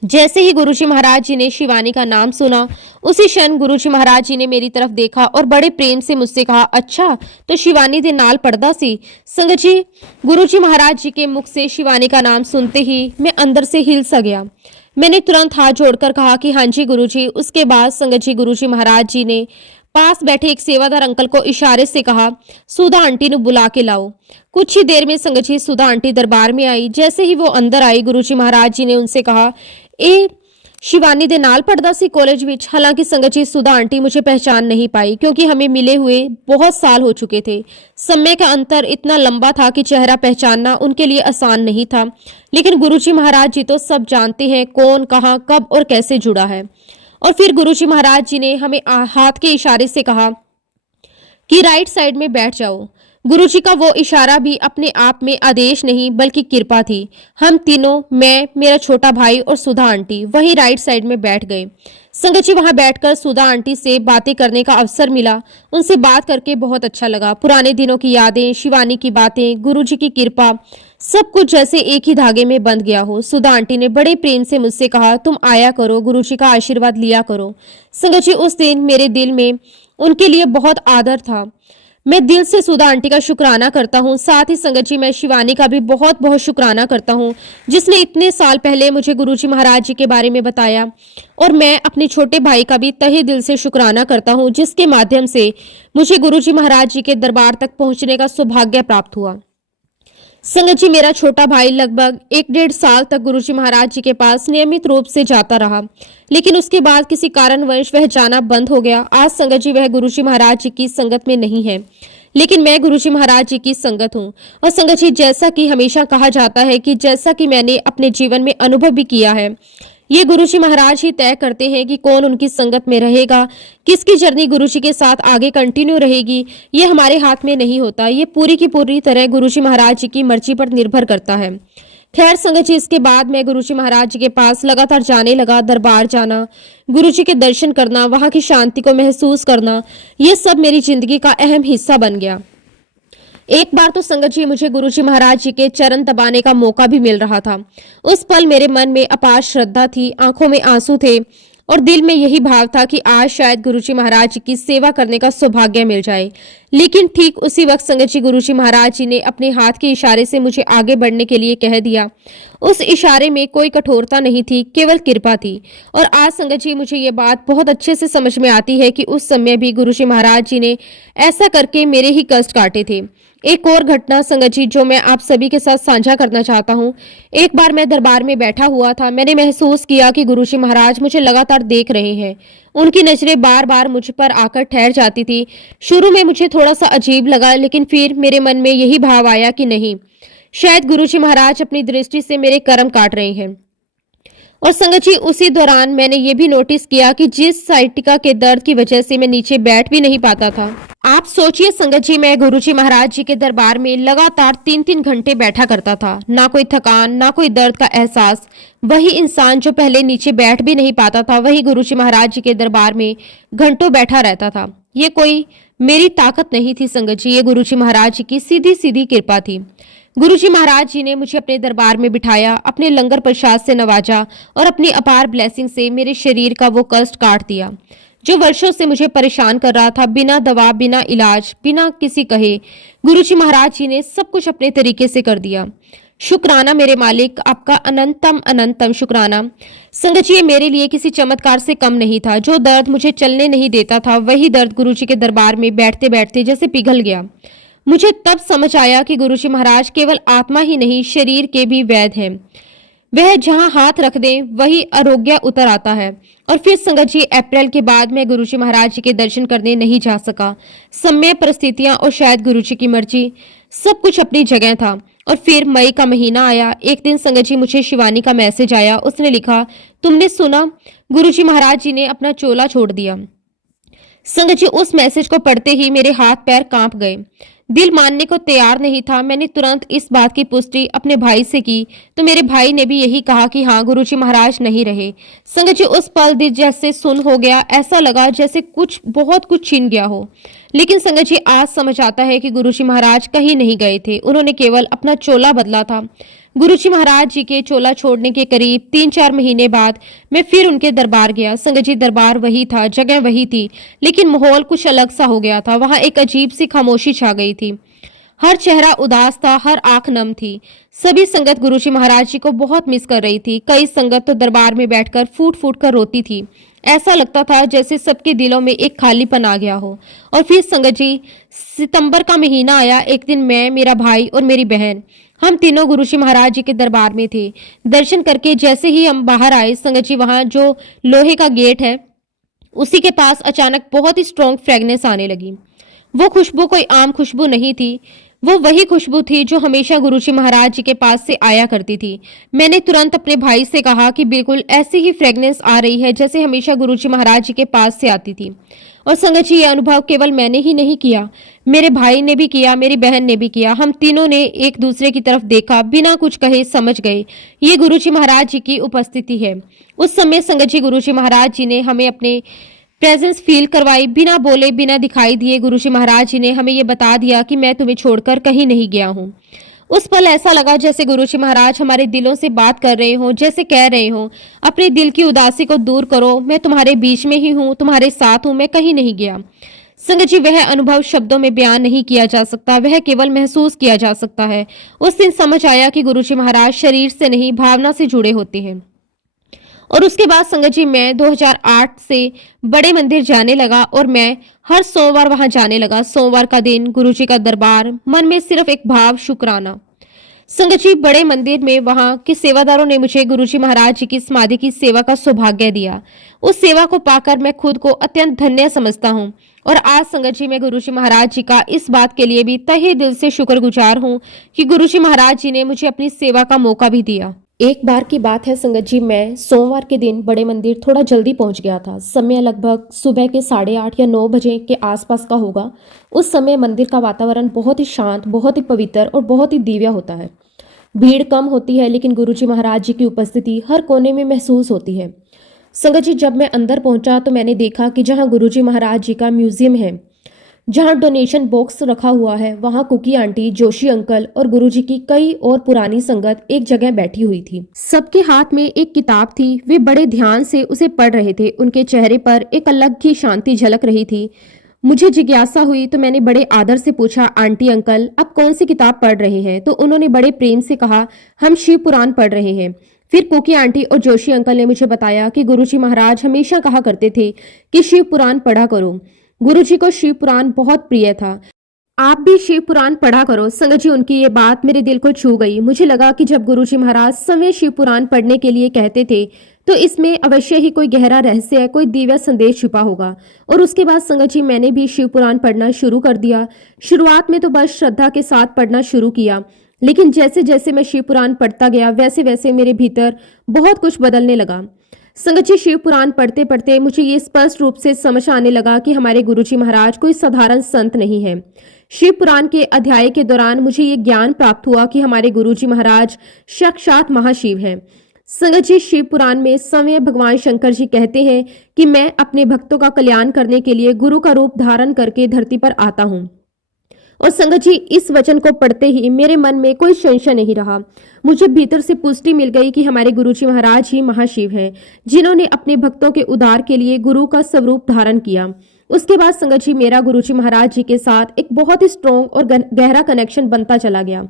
जैसे ही गुरुजी महाराज जी ने शिवानी का नाम सुना, उसी क्षण गुरुजी महाराज जी ने मेरी तरफ देखा और बड़े प्रेम से मुझसे कहा, अच्छा तो शिवानी दे नाल पढ़दा सी। संगत जी, गुरुजी महाराज जी के मुख से शिवानी का नाम सुनते ही मैं अंदर से हिल सा गया। मैंने तुरंत हाथ जोड़कर कहा कि हाँ जी गुरुजी। उसके बाद संगत जी, गुरुजी महाराज जी ने पास बैठे एक सेवादार अंकल को इशारे से कहा, सुधा आंटी नु बुला के लाओ। कुछ ही देर में संगत जी सुधा आंटी दरबार में आई। जैसे ही वो अंदर आई, गुरुजी महाराज जी ने उनसे कहा, ए शिवानी दे नाल पढ़दा सी कॉलेज विच। हालांकि संगत जी, सुधा आंटी मुझे पहचान नहीं पाई क्योंकि हमें मिले हुए बहुत साल हो चुके थे। समय का अंतर इतना लंबा था कि चेहरा पहचानना उनके लिए आसान नहीं था। लेकिन गुरुजी महाराज जी तो सब जानते हैं कौन, कहां, कब और कैसे जुड़ा है। और फिर गुरुजी महाराज जी ने हमें हाथ के इशारे से कहा कि राइट साइड में बैठ जाओ। गुरुजी का वो इशारा भी अपने आप में आदेश नहीं बल्कि कृपा थी। हम तीनों, मैं, मेरा छोटा भाई और सुधा आंटी, वहीं राइट साइड में बैठ गए। संगत जी, वहां बैठकर सुधा आंटी से बातें करने का अवसर मिला। उनसे बात करके बहुत अच्छा लगा। पुराने दिनों की यादें, शिवानी की बातें, गुरुजी की कृपा, सब कुछ जैसे एक ही धागे में बंध गया हो। सुधा आंटी ने बड़े प्रेम से मुझसे कहा, तुम आया करो, गुरुजी का आशीर्वाद लिया करो। संगत जी, उस दिन मेरे दिल में उनके लिए बहुत आदर था। मैं दिल से सुधा आंटी का शुक्राना करता हूँ। साथ ही संगत जी, मैं शिवानी का भी बहुत बहुत शुक्राना करता हूँ, जिसने इतने साल पहले मुझे गुरुजी महाराज जी के बारे में बताया। और मैं अपने छोटे भाई का भी तहे दिल से शुक्राना करता हूँ, जिसके माध्यम से मुझे गुरुजी महाराज जी के दरबार तक पहुंचने का सौभाग्य प्राप्त हुआ। संगत जी, मेरा छोटा भाई लगभग 1-1.5 साल तक गुरुजी महाराज जी के पास नियमित रूप से जाता रहा, लेकिन उसके बाद किसी कारणवश वह जाना बंद हो गया। आज संगत जी, वह गुरुजी महाराज जी की संगत में नहीं है, लेकिन मैं गुरुजी महाराज जी की संगत हूँ। और संगत जी, जैसा कि हमेशा कहा जाता है कि जैसा कि मैंने अपने जीवन में अनुभव भी किया है, ये गुरुजी महाराज ही तय करते हैं कि कौन उनकी संगत में रहेगा, किसकी जर्नी गुरुजी के साथ आगे कंटिन्यू रहेगी। ये हमारे हाथ में नहीं होता, ये पूरी की पूरी तरह गुरुजी महाराज जी की मर्जी पर निर्भर करता है। खैर संगत जी, इसके बाद मैं गुरुजी महाराज जी के पास लगातार जाने लगा। दरबार जाना, गुरुजी के दर्शन करना, वहां की शांति को महसूस करना, ये सब मेरी जिंदगी का अहम हिस्सा बन गया। एक बार तो संगत जी, मुझे गुरुजी महाराज जी के चरण दबाने का मौका भी मिल रहा था। उस पल मेरे मन में अपार श्रद्धा थी, आंखों में आंसू थे और दिल में यही भाव था कि आज शायद गुरुजी महाराज जी की सेवा करने का सौभाग्य मिल जाए। लेकिन ठीक उसी वक्त संगत जी, गुरुजी महाराज जी ने अपने हाथ के इशारे से मुझे आगे बढ़ने के लिए कह दिया। उस इशारे में कोई कठोरता नहीं थी, केवल कृपा थी। और आज संगत जी, मुझे ये बात बहुत अच्छे से समझ में आती है कि उस समय भी गुरुजी महाराज जी ने ऐसा करके मेरे ही कष्ट काटे थे। एक और घटना संगत जी, जो मैं आप सभी के साथ साझा करना चाहता हूँ। एक बार मैं दरबार में बैठा हुआ था। मैंने महसूस किया कि गुरुजी महाराज मुझे लगातार देख रहे हैं। उनकी नजरें बार बार मुझ पर आकर ठहर जाती थी। शुरू में मुझे थोड़ा सा अजीब लगा, लेकिन फिर मेरे मन में यही भाव आया कि नहीं, शायद गुरुजी महाराज अपनी दृष्टि से मेरे कर्म काट रहे हैं। और संगत जी, उसी दौरान मैंने ये भी नोटिस किया कि जिस साइटिका के दर्द की वजह से मैं नीचे बैठ भी नहीं पाता था। आप सोचिए संगत जी, मैं गुरुजी महाराज जी के दरबार में लगातार 3-3 घंटे बैठा करता था। ना कोई थकान, ना कोई दर्द का एहसास। वही इंसान जो पहले नीचे बैठ भी नहीं पाता था, वही गुरुजी महाराज जी के दरबार में घंटों बैठा रहता था। ये कोई मेरी ताकत नहीं थी संगत जी, ये गुरुजी महाराज जी की सीधी सीधी कृपा थी। गुरुजी महाराज जी ने मुझे अपने दरबार में बिठाया, अपने लंगर प्रसाद से नवाजा और अपनी अपार ब्लेसिंग से मेरे शरीर का वो कष्ट काट दिया जो वर्षों से मुझे परेशान कर रहा था। बिना दवा, बिना इलाज, बिना किसी कहे गुरुजी महाराज जी ने सब कुछ अपने तरीके से कर दिया। शुक्राना मेरे मालिक, आपका अनंतम अनंतम शुक्राना। संगत जी, ये मेरे लिए किसी चमत्कार से कम नहीं था। जो दर्द मुझे चलने नहीं देता था, वही दर्द गुरुजी के दरबार में बैठते बैठते जैसे पिघल गया। मुझे तब समझ आया कि गुरुजी महाराज केवल आत्मा ही नहीं, शरीर के भी वैद्य हैं। वह जहां हाथ रख दें वही आरोग्य उतर आता है। और फिर संगत जी, अप्रैल के बाद मैं गुरुजी महाराज जी के दर्शन करने नहीं जा सका। समय, परिस्थितियां और शायद गुरुजी की मर्जी, सब कुछ अपनी जगह था। और फिर मई का महीना आया। एक दिन संगत जी, मुझे शिवानी का मैसेज आया। उसने लिखा, तुमने सुना, गुरुजी महाराज जी ने अपना चोला छोड़ दिया। संगत जी, उस मैसेज को पढ़ते ही मेरे हाथ पैर कांप गए। दिल मानने को तैयार नहीं था। मैंने तुरंत इस बात की पुष्टि अपने भाई से की तो मेरे भाई ने भी यही कहा कि हाँ, गुरुजी महाराज नहीं रहे। संगत जी, उस पल दिल जैसे सुन हो गया। ऐसा लगा जैसे बहुत कुछ छीन गया हो। लेकिन संगत जी, आज समझ आता है कि गुरुजी महाराज कहीं नहीं गए थे, उन्होंने केवल अपना चोला बदला था। गुरुजी महाराज जी के चोला छोड़ने के करीब 3-4 महीने बाद मैं फिर उनके दरबार गया। संगत जी, दरबार वही था, जगह वही थी, लेकिन माहौल कुछ अलग सा हो गया था। वहां एक अजीब सी खामोशी छा गई थी। हर चेहरा उदास था, हर आंख नम थी। सभी संगत गुरुजी महाराज जी को बहुत मिस कर रही थी। कई संगत तो दरबार में बैठकर फूट फूट कर रोती थी। ऐसा लगता था जैसे सबके दिलों में एक खालीपन आ गया हो। और फिर संगत जी, सितंबर का महीना आया। एक दिन मैं, मेरा भाई और मेरी बहन, हम तीनों गुरुजी महाराज जी के दरबार में थे। दर्शन करके जैसे ही हम बाहर आए संगत जी, वहां जो लोहे का गेट है उसी के पास अचानक बहुत ही स्ट्रॉन्ग फ्रेगनेंस आने लगी। वो खुशबू कोई आम खुशबू नहीं थी, वो वही खुशबू थी जो हमेशा गुरुजी महाराज जी के पास से आया करती थी। मैंने तुरंत अपने भाई से कहा कि बिल्कुल ऐसी ही फ्रेगनेंस आ रही है जैसे हमेशा गुरुजी महाराज जी के पास से आती थी। और संगत जी, ये अनुभव केवल मैंने ही नहीं किया, मेरे भाई ने भी किया, मेरी बहन ने भी किया। हम तीनों ने एक दूसरे की तरफ देखा, बिना कुछ कहे समझ गए ये गुरुजी महाराज जी की उपस्थिति है। उस समय संगत जी, गुरुजी महाराज जी ने हमें अपने प्रेजेंस फील करवाई। बिना बोले, बिना दिखाई दिए गुरुजी महाराज जी ने हमें ये बता दिया कि मैं तुम्हें छोड़कर कहीं नहीं गया हूँ। उस पल ऐसा लगा जैसे गुरुजी महाराज हमारे दिलों से बात कर रहे हों, जैसे कह रहे हों, अपने दिल की उदासी को दूर करो, मैं तुम्हारे बीच में ही हूँ, तुम्हारे साथ हूँ, मैं कहीं नहीं गया। संगत जी, वह अनुभव शब्दों में बयान नहीं किया जा सकता, वह केवल महसूस किया जा सकता है। उस दिन समझ आया कि गुरुजी महाराज शरीर से नहीं, भावना से जुड़े होते हैं। और उसके बाद संगत जी, मैं 2008 से बड़े मंदिर जाने लगा और मैं हर सोमवार वहां जाने लगा। सोमवार का दिन, गुरुजी का दरबार, मन में सिर्फ एक भाव, शुक्राना। संगत जी, बड़े मंदिर में वहां के सेवादारों ने मुझे गुरुजी महाराज जी की समाधि की सेवा का सौभाग्य दिया। उस सेवा को पाकर मैं खुद को अत्यंत धन्य समझता हूँ। और आज संगत जी, मैं गुरुजी महाराज जी का इस बात के लिए भी तहे दिल से शुक्रगुजार हूँ कि गुरुजी महाराज जी ने मुझे अपनी सेवा का मौका भी दिया। एक बार की बात है संगत जी, मैं सोमवार के दिन बड़े मंदिर थोड़ा जल्दी पहुंच गया था। समय लगभग सुबह के 8:30 या 9 बजे के आसपास का होगा। उस समय मंदिर का वातावरण बहुत ही शांत, बहुत ही पवित्र और बहुत ही दिव्य होता है। भीड़ कम होती है, लेकिन गुरुजी महाराज जी की उपस्थिति हर कोने में महसूस होती है। संगत जी, जब मैं अंदर पहुंचा तो मैंने देखा कि जहां गुरुजी महाराज जी का म्यूजियम है, जहां डोनेशन बॉक्स रखा हुआ है, वहां कुकी आंटी, जोशी अंकल और गुरुजी की कई और पुरानी संगत एक जगह बैठी हुई थी। सबके हाथ में एक किताब थी, वे बड़े ध्यान से उसे पढ़ रहे थे। उनके चेहरे पर एक अलग ही शांति झलक रही थी। मुझे जिज्ञासा हुई तो मैंने बड़े आदर से पूछा, आंटी अंकल, आप कौन सी किताब पढ़ रहे हैं? तो उन्होंने बड़े प्रेम से कहा, हम शिव पुराण पढ़ रहे हैं। फिर कुकी आंटी और जोशी अंकल ने मुझे बताया कि गुरुजी महाराज हमेशा कहा करते थे कि शिव पुराण पढ़ा करो। गुरुजी को शिव पुराण बहुत प्रिय था, आप भी शिव पुराण पढ़ा करो। संगत जी, उनकी ये बात मेरे दिल को छू गई। मुझे लगा कि जब गुरुजी महाराज समय शिव पुराण पढ़ने के लिए कहते थे तो इसमें अवश्य ही कोई गहरा रहस्य, कोई दिव्य संदेश छुपा होगा। और उसके बाद संगत जी, मैंने भी शिव पुराण पढ़ना शुरू कर दिया। शुरुआत में तो बस श्रद्धा के साथ पढ़ना शुरू किया, लेकिन जैसे जैसे मैं शिव पुराण पढ़ता गया वैसे वैसे मेरे भीतर बहुत कुछ बदलने लगा। संगत जी, शिव पुराण पढ़ते पढ़ते मुझे ये स्पष्ट रूप से समझ आने लगा कि हमारे गुरुजी महाराज कोई साधारण संत नहीं है। शिव पुराण के अध्याय के दौरान मुझे ये ज्ञान प्राप्त हुआ कि हमारे गुरुजी महाराज साक्षात महाशिव हैं। संगत जी, शिव पुराण में स्वयं भगवान शंकर जी कहते हैं कि मैं अपने भक्तों का कल्याण करने के लिए गुरु का रूप धारण करके धरती पर आता हूँ। और संगत जी, इस वचन को पढ़ते ही मेरे मन में कोई संशय नहीं रहा। मुझे भीतर से पुष्टि मिल गई कि हमारे गुरुजी महाराज ही महाशिव हैं, जिन्होंने अपने भक्तों के उद्धार के लिए गुरु का स्वरूप धारण किया। उसके बाद संगत जी, मेरा गुरुजी महाराज जी के साथ एक बहुत ही स्ट्रॉन्ग और गहरा कनेक्शन बनता चला गया।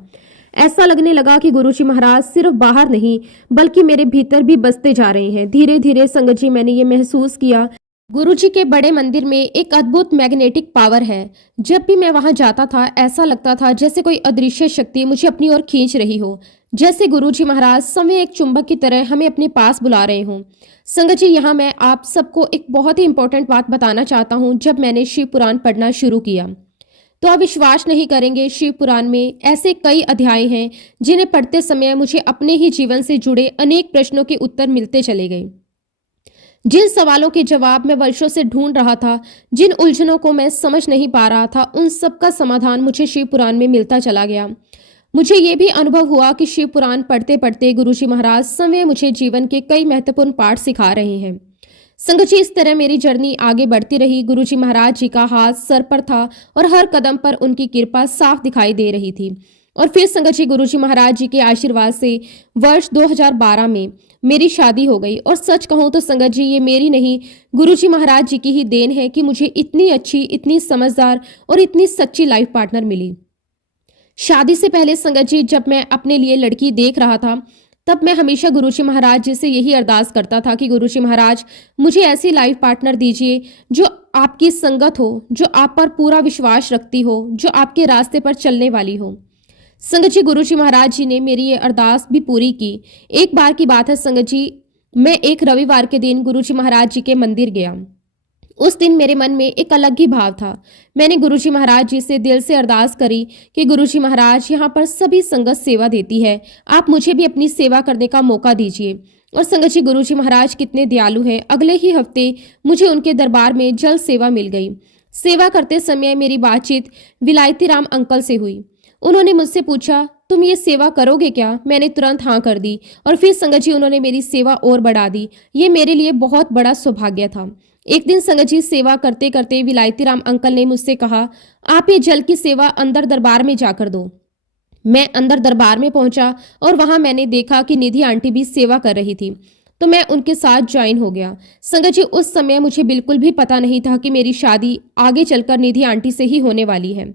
ऐसा लगने लगा कि गुरुजी महाराज सिर्फ बाहर नहीं बल्कि मेरे भीतर भी बसते जा रहे हैं। धीरे धीरे संगत जी, मैंने ये महसूस किया, गुरुजी के बड़े मंदिर में एक अद्भुत मैग्नेटिक पावर है। जब भी मैं वहां जाता था ऐसा लगता था जैसे कोई अदृश्य शक्ति मुझे अपनी ओर खींच रही हो, जैसे गुरुजी महाराज समय एक चुंबक की तरह हमें अपने पास बुला रहे हों। संगत जी, यहाँ मैं आप सबको एक बहुत ही इंपॉर्टेंट बात बताना चाहता हूँ। जब मैंने शिव पुराण पढ़ना शुरू किया तो आप विश्वास नहीं करेंगे, शिव पुराण में ऐसे कई अध्याय हैं जिन्हें पढ़ते समय मुझे अपने ही जीवन से जुड़े अनेक प्रश्नों के उत्तर मिलते चले गए। जिन सवालों के जवाब मैं वर्षों से ढूंढ रहा था, जिन उलझनों को मैं समझ नहीं पा रहा था, उन सब का समाधान मुझे शिव पुराण में मिलता चला गया। मुझे ये भी अनुभव हुआ कि शिव पुराण पढ़ते पढ़ते गुरुजी महाराज समय मुझे जीवन के कई महत्वपूर्ण पाठ सिखा रहे हैं। संगत जी, इस तरह मेरी जर्नी आगे बढ़ती रही। गुरुजी महाराज जी का हाथ सर पर था और हर कदम पर उनकी कृपा साफ दिखाई दे रही थी। और फिर संगत जी, गुरुजी महाराज जी के आशीर्वाद से वर्ष 2012 में मेरी शादी हो गई। और सच कहूँ तो संगत जी, ये मेरी नहीं, गुरुजी महाराज जी की ही देन है कि मुझे इतनी अच्छी, इतनी समझदार और इतनी सच्ची लाइफ पार्टनर मिली। शादी से पहले संगत जी, जब मैं अपने लिए लड़की देख रहा था, तब मैं हमेशा गुरुजी महाराज जी से यही अरदास करता था कि गुरुजी महाराज, मुझे ऐसी लाइफ पार्टनर दीजिए जो आपकी संगत हो, जो आप पर पूरा विश्वास रखती हो, जो आपके रास्ते पर चलने वाली हो। संगत जी, गुरुजी महाराज जी ने मेरी ये अरदास भी पूरी की। एक बार की बात है संगत जी, मैं एक रविवार के दिन गुरुजी महाराज जी के मंदिर गया। उस दिन मेरे मन में एक अलग ही भाव था। मैंने गुरुजी महाराज जी से दिल से अरदास करी कि गुरुजी महाराज, यहाँ पर सभी संगत सेवा देती है, आप मुझे भी अपनी सेवा करने का मौका दीजिए। और संगत जी, गुरुजी महाराज कितने दयालु हैं। अगले ही हफ्ते मुझे उनके दरबार में जल सेवा मिल गई। सेवा करते समय मेरी बातचीत विलायती राम अंकल से हुई। उन्होंने मुझसे पूछा, तुम ये सेवा करोगे क्या? मैंने तुरंत हाँ कर दी। और फिर संगत जी, उन्होंने मेरी सेवा और बढ़ा दी। ये मेरे लिए बहुत बड़ा सौभाग्य था। एक दिन संगत जी, सेवा करते करते विलायती राम अंकल ने मुझसे कहा, आप ये जल की सेवा अंदर दरबार में जाकर दो। मैं अंदर दरबार में पहुंचा और वहां मैंने देखा कि निधि आंटी भी सेवा कर रही थी, तो मैं उनके साथ ज्वाइन हो गया। संगत जी, उस समय मुझे बिल्कुल भी पता नहीं था कि मेरी शादी आगे चलकर निधि आंटी से ही होने वाली है।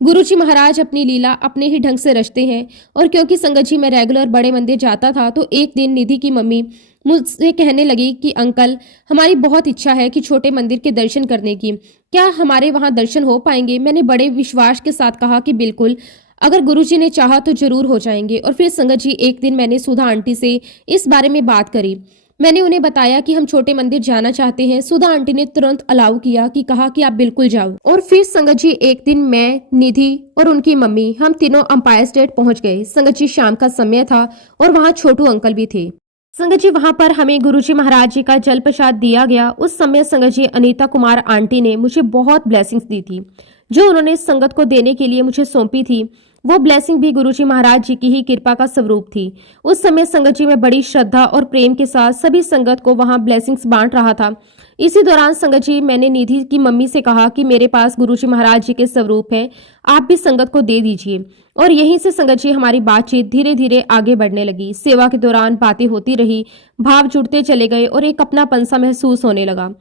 गुरुजी महाराज अपनी लीला अपने ही ढंग से रचते हैं। और क्योंकि संगत जी मैं रेगुलर बड़े मंदिर जाता था, तो एक दिन निधि की मम्मी मुझसे कहने लगी कि अंकल, हमारी बहुत इच्छा है कि छोटे मंदिर के दर्शन करने की, क्या हमारे वहां दर्शन हो पाएंगे? मैंने बड़े विश्वास के साथ कहा कि बिल्कुल, अगर गुरुजी ने चाहा तो जरूर हो जाएंगे। और फिर संगत जी, एक दिन मैंने सुधा आंटी से इस बारे में बात करी। मैंने उन्हें बताया कि हम छोटे मंदिर जाना चाहते हैं। सुधा आंटी ने तुरंत अलाउ किया, कि कहा कि आप बिल्कुल जाओ। और फिर संगत जी, एक दिन मैं, निधि और उनकी मम्मी, हम तीनों अंपायर स्टेट पहुंच गए। संगत जी, शाम का समय था और वहां छोटू अंकल भी थे। संगत जी, वहां पर हमें गुरुजी महाराज जी का जल प्रसाद दिया गया। उस समय संगत जी, अनीता कुमार आंटी ने मुझे बहुत ब्लेसिंग्स दी थी, जो उन्होंने संगत को देने के लिए मुझे सौंपी थी। वो ब्लेसिंग भी गुरुजी महाराज जी की ही कृपा का स्वरूप थी। उस समय संगत जी, मैं बड़ी श्रद्धा और प्रेम के साथ सभी संगत को वहां ब्लेसिंग्स बांट रहा था। इसी दौरान संगत जी, मैंने निधि की मम्मी से कहा कि मेरे पास गुरुजी महाराज जी के स्वरूप है, आप भी संगत को दे दीजिए। और यहीं से संगत जी, हमारी बातचीत धीरे धीरे आगे बढ़ने लगी। सेवा के दौरान बातें होती रही, भाव जुड़ते चले गए और एक अपनापन सा महसूस होने लगा।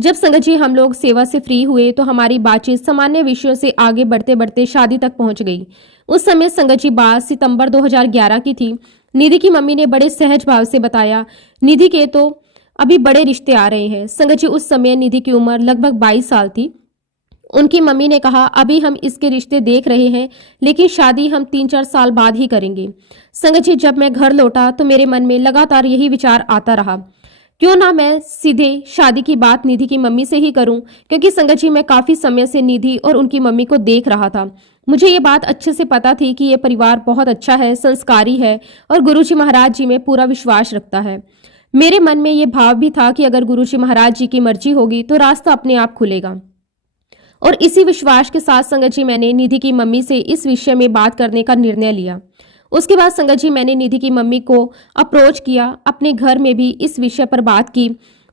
जब संगत जी हम लोग सेवा से फ्री हुए, तो हमारी बातचीत सामान्य विषयों से आगे बढ़ते बढ़ते शादी तक पहुंच गई। उस समय संगत जी, बात सितंबर 2011 की थी। निधि की मम्मी ने बड़े सहज भाव से बताया, निधि के तो अभी बड़े रिश्ते आ रहे हैं। संगत जी, उस समय निधि की उम्र लगभग 22 साल थी। उनकी मम्मी ने कहा, अभी हम इसके रिश्ते देख रहे हैं, लेकिन शादी हम 3-4 साल बाद ही करेंगे। संगत जी, जब मैं घर लौटा तो मेरे मन में लगातार यही विचार आता रहा, क्यों ना मैं सीधे शादी की बात निधि की मम्मी से ही करूं। क्योंकि संगत जी, मैं काफी समय से निधि और उनकी मम्मी को देख रहा था। मुझे ये बात अच्छे से पता थी कि ये परिवार बहुत अच्छा है, संस्कारी है और गुरुजी महाराज जी में पूरा विश्वास रखता है। मेरे मन में ये भाव भी था कि अगर गुरुजी महाराज जी की मर्जी होगी तो रास्ता अपने आप खुलेगा। और इसी विश्वास के साथ संगत जी, मैंने निधि की मम्मी से इस विषय में बात करने का निर्णय लिया। उसके बाद संगत जी, मैंने निधि की मम्मी को अप्रोच किया, अपने घर में भी इस विषय पर बात की।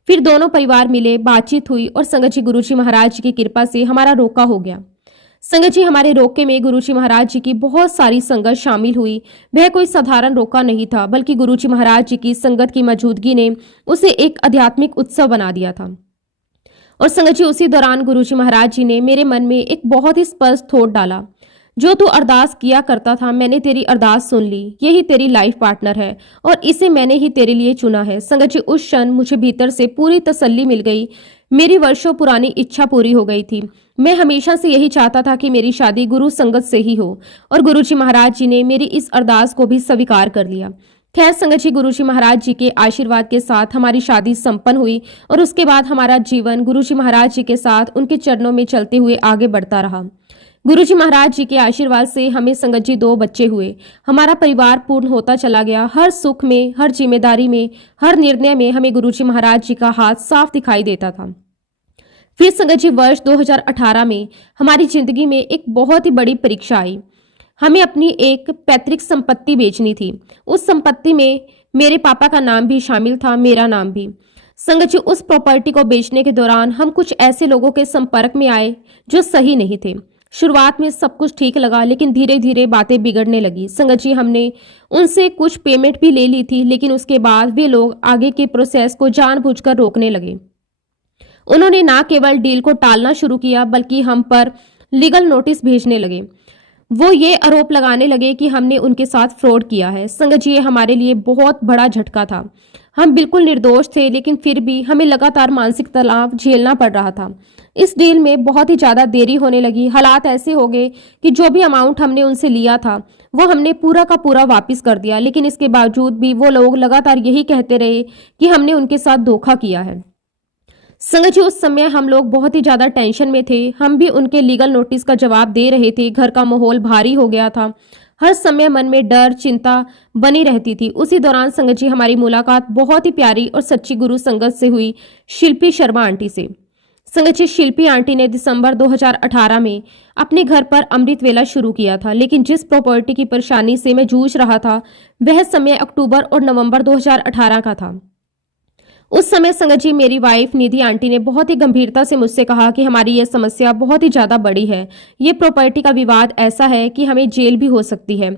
फिर दोनों परिवार मिले, बातचीत हुई और संगत जी, गुरुजी महाराज जी की कृपा से हमारा रोका हो गया। संगत जी, हमारे रोके में गुरुजी महाराज जी की बहुत सारी संगत शामिल हुई। वह कोई साधारण रोका नहीं था, बल्कि गुरुजी महाराज जी की संगत की मौजूदगी ने उसे एक आध्यात्मिक उत्सव बना दिया था। और संगत जी, उसी दौरान गुरुजी महाराज जी ने मेरे मन में एक बहुत ही स्पष्ट थॉट डाला, जो तू अरदास किया करता था, मैंने तेरी अरदास सुन ली, यही तेरी लाइफ पार्टनर है और इसे मैंने ही तेरे लिए चुना है। संगत जी, उस क्षण मुझे भीतर से पूरी तसल्ली मिल गई। मेरी वर्षों पुरानी इच्छा पूरी हो गई थी। मैं हमेशा से यही चाहता था कि मेरी शादी गुरु संगत से ही हो, और गुरुजी महाराज जी ने मेरी इस अरदास को भी स्वीकार कर लिया। खैर संगत जी, गुरुजी महाराज जी के आशीर्वाद के साथ हमारी शादी संपन्न हुई और उसके बाद हमारा जीवन गुरुजी महाराज जी के साथ उनके चरणों में चलते हुए आगे बढ़ता रहा। गुरुजी महाराज जी के आशीर्वाद से हमें संगत जी 2 बच्चे हुए। हमारा परिवार पूर्ण होता चला गया। हर सुख में, हर जिम्मेदारी में, हर निर्णय में हमें गुरुजी महाराज जी का हाथ साफ दिखाई देता था। फिर संगत जी वर्ष 2018 में हमारी जिंदगी में एक बहुत ही बड़ी परीक्षा आई। हमें अपनी एक पैतृक संपत्ति बेचनी थी। उस संपत्ति में मेरे पापा का नाम भी शामिल था, मेरा नाम भी। संगत जी उस प्रॉपर्टी को बेचने के दौरान हम कुछ ऐसे लोगों के संपर्क में आए जो सही नहीं थे। शुरुआत में सब कुछ ठीक लगा, लेकिन धीरे धीरे बातें बिगड़ने लगी। संगत जी हमने उनसे कुछ पेमेंट भी ले ली थी, लेकिन उसके बाद वे लोग आगे के प्रोसेस को जानबूझकर रोकने लगे। उन्होंने ना केवल डील को टालना शुरू किया, बल्कि हम पर लीगल नोटिस भेजने लगे। वो ये आरोप लगाने लगे कि हमने उनके साथ फ्रॉड किया है। संगत जी ये हमारे लिए बहुत बड़ा झटका था। हम बिल्कुल निर्दोष थे, लेकिन फिर भी हमें लगातार मानसिक तनाव झेलना पड़ रहा था। इस डील में बहुत ही ज़्यादा देरी होने लगी। हालात ऐसे हो गए कि जो भी अमाउंट हमने उनसे लिया था वो हमने पूरा का पूरा वापस कर दिया, लेकिन इसके बावजूद भी वो लोग लगातार यही कहते रहे कि हमने उनके साथ धोखा किया है। संगत जी उस समय हम लोग बहुत ही ज़्यादा टेंशन में थे। हम भी उनके लीगल नोटिस का जवाब दे रहे थे। घर का माहौल भारी हो गया था। हर समय मन में डर, चिंता बनी रहती थी। उसी दौरान संगत जी हमारी मुलाकात बहुत ही प्यारी और सच्ची गुरु संगत से हुई, शिल्पी शर्मा आंटी से। संगत जी शिल्पी आंटी ने दिसंबर 2018 में अपने घर पर अमृत वेला शुरू किया था, लेकिन जिस प्रॉपर्टी की परेशानी से मैं जूझ रहा था वह समय अक्टूबर और नवंबर 2018 का था। उस समय संगत जी मेरी वाइफ निधि आंटी ने बहुत ही गंभीरता से मुझसे कहा कि हमारी ये समस्या बहुत ही ज़्यादा बड़ी है। ये प्रॉपर्टी का विवाद ऐसा है कि हमें जेल भी हो सकती है।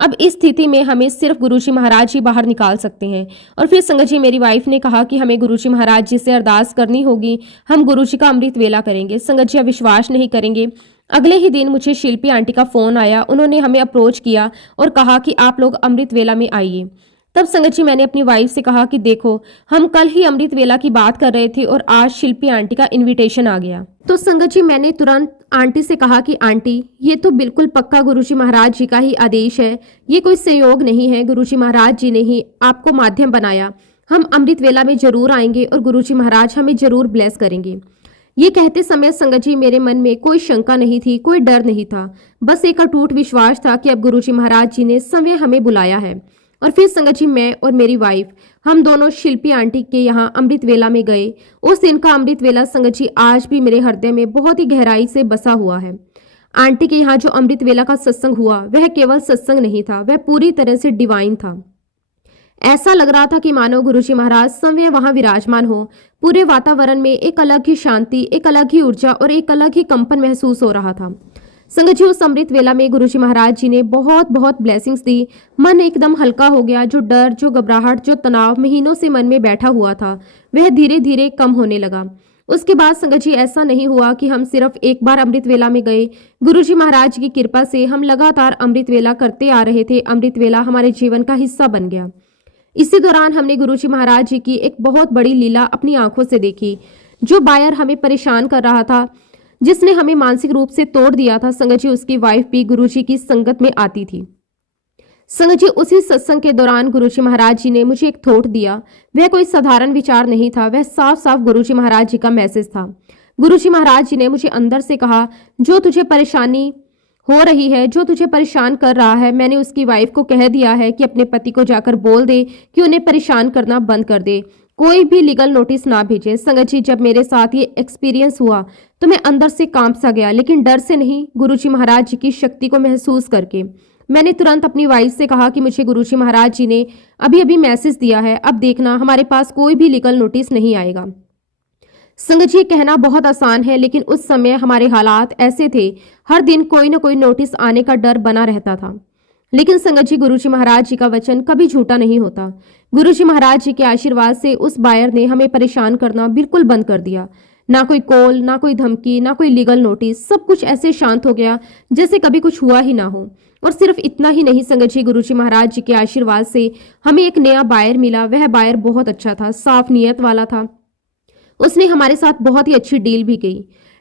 अब इस स्थिति में हमें सिर्फ गुरुजी महाराज जी बाहर निकाल सकते हैं। और फिर संगत जी मेरी वाइफ ने कहा कि हमें गुरुजी महाराज जी से अरदास करनी होगी, हम गुरुजी का अमृत वेला करेंगे। संगत जी आप विश्वास नहीं करेंगे, अगले ही दिन मुझे शिल्पी आंटी का फ़ोन आया। उन्होंने हमें अप्रोच किया और कहा कि आप लोग अमृत वेला में आइए। तब संगत जी मैंने अपनी वाइफ से कहा कि देखो, हम कल ही अमृत वेला की बात कर रहे थे और आज शिल्पी आंटी का इनविटेशन आ गया। तो संगत जी मैंने तुरंत आंटी से कहा कि आंटी ये तो बिल्कुल पक्का गुरुजी महाराज जी का ही आदेश है, ये कोई संयोग नहीं है। गुरुजी महाराज जी ने ही आपको माध्यम बनाया। हम अमृत वेला में जरूर आएंगे और गुरुजी महाराज हमें जरूर ब्लेस करेंगे। ये कहते समय संगत जी मेरे मन में कोई शंका नहीं थी, कोई डर नहीं था, बस एक अटूट विश्वास था कि अब गुरुजी महाराज जी ने समय हमें बुलाया है। और फिर संगत जी मैं और मेरी वाइफ हम दोनों शिल्पी आंटी के यहाँ अमृत वेला में गए। उस दिन का अमृत वेला संगत जी आज भी मेरे हृदय में बहुत ही गहराई से बसा हुआ है। आंटी के यहाँ जो अमृत वेला का सत्संग हुआ वह केवल सत्संग नहीं था, वह पूरी तरह से डिवाइन था। ऐसा लग रहा था कि मानो गुरुजी महाराज स्वयं वहां विराजमान हो। पूरे वातावरण में एक अलग ही शांति, एक अलग ही ऊर्जा और एक अलग ही कंपन महसूस हो रहा था। संगत जी उस अमृत वेला में गुरुजी महाराज जी ने बहुत बहुत ब्लेसिंग्स दी। मन एकदम हल्का हो गया। जो डर, जो घबराहट, जो तनाव महीनों से मन में बैठा हुआ था वह धीरे धीरे कम होने लगा। उसके बाद संगत जी ऐसा नहीं हुआ कि हम सिर्फ एक बार अमृत वेला में गए। गुरुजी महाराज की कृपा से हम लगातार अमृत वेला करते आ रहे थे। अमृत वेला हमारे जीवन का हिस्सा बन गया। इसी दौरान हमने गुरुजी महाराज जी की एक बहुत बड़ी लीला अपनी आंखों से देखी। जो बायर हमें परेशान कर रहा था, जिसने हमें मानसिक रूप से तोड़ दिया था, संगत जी उसकी वाइफ भी गुरुजी की संगत में आती थी। संगत जी उसी सत्संग के दौरान गुरुजी महाराज जी ने मुझे एक थॉट दिया। वह कोई साधारण विचार नहीं था, वह साफ साफ गुरुजी महाराज जी का मैसेज था। गुरुजी महाराज जी ने मुझे अंदर से कहा, जो तुझे परेशानी हो रही है, जो तुझे परेशान कर रहा है, मैंने उसकी वाइफ को कह दिया है कि अपने पति को जाकर बोल दे कि उन्हें परेशान करना बंद कर दे, कोई भी लीगल नोटिस ना भेजे। संगत जी जब मेरे साथ ये एक्सपीरियंस हुआ तो मैं अंदर से कांप सा गया, लेकिन डर से नहीं, गुरुजी महाराज जी की शक्ति को महसूस करके। मैंने तुरंत अपनी वाइफ से कहा कि मुझे गुरुजी महाराज जी ने अभी अभी मैसेज दिया है, अब देखना हमारे पास कोई भी लीगल नोटिस नहीं आएगा। संगत जी कहना बहुत आसान है, लेकिन उस समय हमारे हालात ऐसे थे, हर दिन कोई ना कोई नोटिस आने का डर बना रहता था। लेकिन संगत जी गुरुजी महाराज जी का वचन कभी झूठा नहीं होता। गुरुजी महाराज जी के आशीर्वाद से उस बायर ने हमें परेशान करना बिल्कुल बंद कर दिया। ना कोई कॉल, ना कोई धमकी, ना कोई लीगल नोटिस, सब कुछ ऐसे शांत हो गया जैसे कभी कुछ हुआ ही ना हो। और सिर्फ इतना ही नहीं संगत जी, गुरुजी महाराज जी के आशीर्वाद से हमें एक नया बायर मिला। वह बायर बहुत अच्छा था, साफ नीयत वाला था। उसने हमारे साथ बहुत ही अच्छी डील भी की।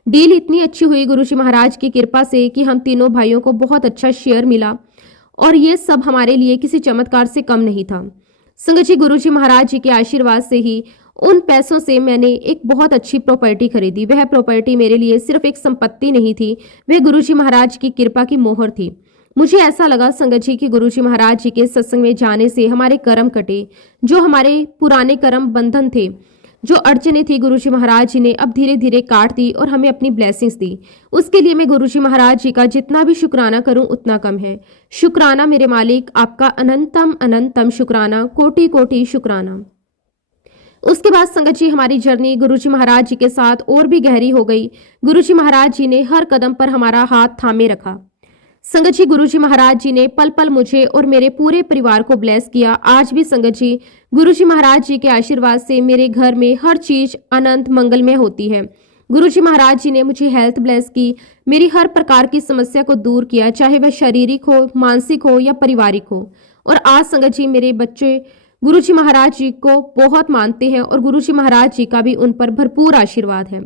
डील इतनी अच्छी हुई गुरुजी महाराज की कृपा से कि हम तीनों भाइयों को बहुत अच्छा शेयर मिला, और ये सब हमारे लिए किसी चमत्कार से कम नहीं था। संगत जी गुरुजी महाराज जी के आशीर्वाद से ही उन पैसों से मैंने एक बहुत अच्छी प्रॉपर्टी खरीदी। वह प्रॉपर्टी मेरे लिए सिर्फ एक संपत्ति नहीं थी, वह गुरुजी महाराज की कृपा की मोहर थी। मुझे ऐसा लगा संगत जी कि गुरुजी महाराज जी के सत्संग में जाने से हमारे कर्म कटे, जो हमारे पुराने कर्म बंधन थे, जो अड़चने थी, गुरुजी महाराज जी ने अब धीरे धीरे काट दी और हमें अपनी ब्लेसिंग्स दी। उसके लिए मैं गुरुजी महाराज जी का जितना भी शुक्राना करूं उतना कम है। शुक्राना मेरे मालिक, आपका अनंतम अनंतम शुक्राना, कोटि कोटि शुक्राना। उसके बाद संगत जी हमारी जर्नी गुरुजी महाराज जी के साथ और भी गहरी हो गई। गुरुजी महाराज जी ने हर कदम पर हमारा हाथ थामे रखा। संगत जी गुरुजी महाराज जी ने पल पल मुझे और मेरे पूरे परिवार को ब्लेस किया। आज भी संगत जी गुरुजी महाराज जी के आशीर्वाद से मेरे घर में हर चीज अनंत मंगलमय होती है। गुरुजी महाराज जी ने मुझे हेल्थ ब्लेस की, मेरी हर प्रकार की समस्या को दूर किया, चाहे वह शारीरिक हो, मानसिक हो या पारिवारिक हो। और आज संगत जी मेरे बच्चे गुरुजी महाराज जी को बहुत मानते हैं और गुरुजी महाराज जी का भी उन पर भरपूर आशीर्वाद है।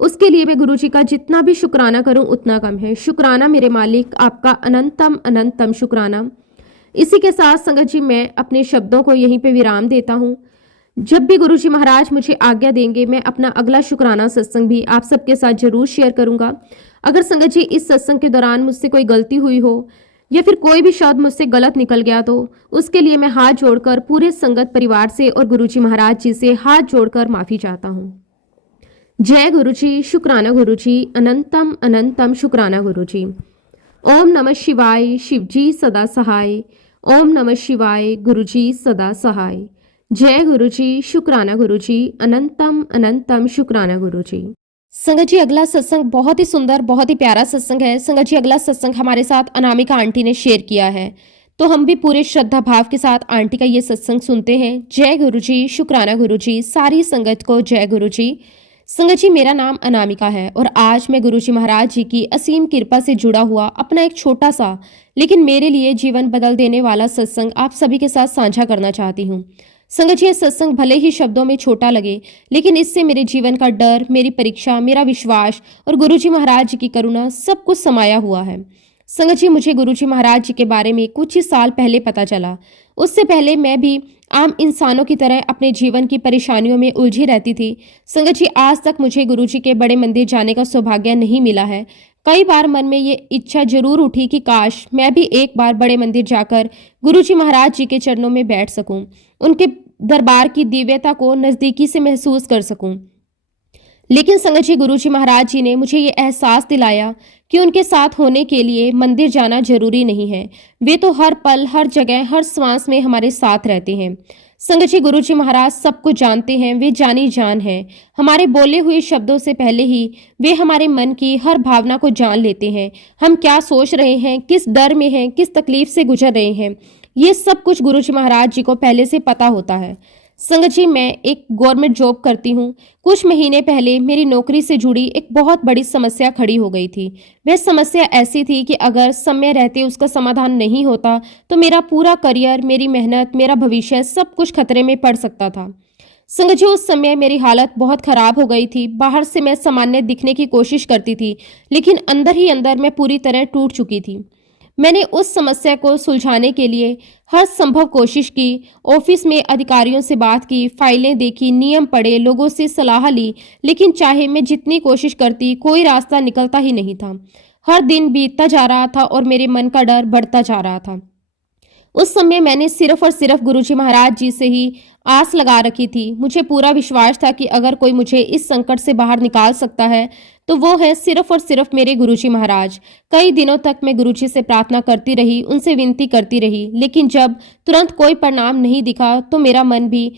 उसके लिए मैं गुरुजी का जितना भी शुक्राना करूं उतना कम है। शुक्राना मेरे मालिक, आपका अनंतम अनंतम शुक्राना। इसी के साथ संगत जी मैं अपने शब्दों को यहीं पे विराम देता हूं। जब भी गुरुजी महाराज मुझे आज्ञा देंगे मैं अपना अगला शुक्राना सत्संग भी आप सबके साथ जरूर शेयर करूंगा। अगर संगत जी इस सत्संग के दौरान मुझसे कोई गलती हुई हो या फिर कोई भी शब्द मुझसे गलत निकल गया तो उसके लिए मैं हाथ जोड़कर पूरे संगत परिवार से और गुरुजी महाराज जी से हाथ जोड़कर माफी चाहता हूँ। जय गुरुजी, शुक्राना गुरुजी, अनंतम अनंतम शुक्राना गुरुजी। ओम नमः शिवाय, शिवजी सदा सहाय। ओम नमः शिवाय, गुरुजी सदा सहाय। जय गुरुजी, शुक्राना गुरुजी, अनंतम अनंतम शुक्राना गुरुजी। संगत जी अगला सत्संग बहुत ही सुंदर, बहुत ही प्यारा सत्संग है। संगत जी अगला सत्संग हमारे साथ अनामिका आंटी ने शेयर किया है, तो हम भी पूरे श्रद्धा भाव के साथ आंटी का ये सत्संग सुनते हैं। जय गुरुजी, शुक्राना गुरुजी, सारी संगत को जय गुरुजी। संगत जी मेरा नाम अनामिका है और आज मैं गुरुजी महाराज जी की असीम कृपा से जुड़ा हुआ अपना एक छोटा सा लेकिन मेरे लिए जीवन बदल देने वाला सत्संग आप सभी के साथ साझा करना चाहती हूँ। संगत जी ये सत्संग भले ही शब्दों में छोटा लगे, लेकिन इससे मेरे जीवन का डर, मेरी परीक्षा, मेरा विश्वास और गुरुजी महाराज जी की करुणा सब कुछ समाया हुआ है। संगत जी मुझे गुरुजी महाराज जी के बारे में कुछ ही साल पहले पता चला। उससे पहले मैं भी आम इंसानों की तरह अपने जीवन की परेशानियों में उलझी रहती थी। संगत जी आज तक मुझे गुरुजी के बड़े मंदिर जाने का सौभाग्य नहीं मिला है। कई बार मन में ये इच्छा जरूर उठी कि काश मैं भी एक बार बड़े मंदिर जाकर गुरुजी महाराज जी के चरणों में बैठ सकूं, उनके दरबार की दिव्यता को नज़दीकी से महसूस कर सकूं। लेकिन संगत जी गुरुजी महाराज जी ने मुझे ये एहसास दिलाया कि उनके साथ होने के लिए मंदिर जाना जरूरी नहीं है। वे तो हर पल, हर जगह, हर श्वास में हमारे साथ रहते हैं। संगत जी गुरुजी महाराज सबको जानते हैं, वे जानी जान हैं। हमारे बोले हुए शब्दों से पहले ही वे हमारे मन की हर भावना को जान लेते हैं। हम क्या सोच रहे हैं, किस डर में हैं, किस तकलीफ से गुजर रहे हैं, ये सब कुछ गुरुजी महाराज जी को पहले से पता होता है। संगत जी मैं एक गवर्नमेंट जॉब करती हूँ। कुछ महीने पहले मेरी नौकरी से जुड़ी एक बहुत बड़ी समस्या खड़ी हो गई थी। वह समस्या ऐसी थी कि अगर समय रहते उसका समाधान नहीं होता तो मेरा पूरा करियर, मेरी मेहनत, मेरा भविष्य सब कुछ खतरे में पड़ सकता था। संगत जी उस समय मेरी हालत बहुत खराब हो गई थी। बाहर से मैं सामान्य दिखने की कोशिश करती थी, लेकिन अंदर ही अंदर मैं पूरी तरह टूट चुकी थी। मैंने उस समस्या को सुलझाने के लिए हर संभव कोशिश की। ऑफिस में अधिकारियों से बात की, फाइलें देखी, नियम पढ़े, लोगों से सलाह ली, लेकिन चाहे मैं जितनी कोशिश करती कोई रास्ता निकलता ही नहीं था। हर दिन बीतता जा रहा था और मेरे मन का डर बढ़ता जा रहा था। उस समय मैंने सिर्फ और सिर्फ गुरुजी महाराज जी से ही आस लगा रखी थी। मुझे पूरा विश्वास था कि अगर कोई मुझे इस संकट से बाहर निकाल सकता है तो वो है सिर्फ और सिर्फ मेरे गुरुजी महाराज। कई दिनों तक मैं गुरुजी से प्रार्थना करती रही, उनसे विनती करती रही, लेकिन जब तुरंत कोई परिणाम नहीं दिखा तो मेरा मन भी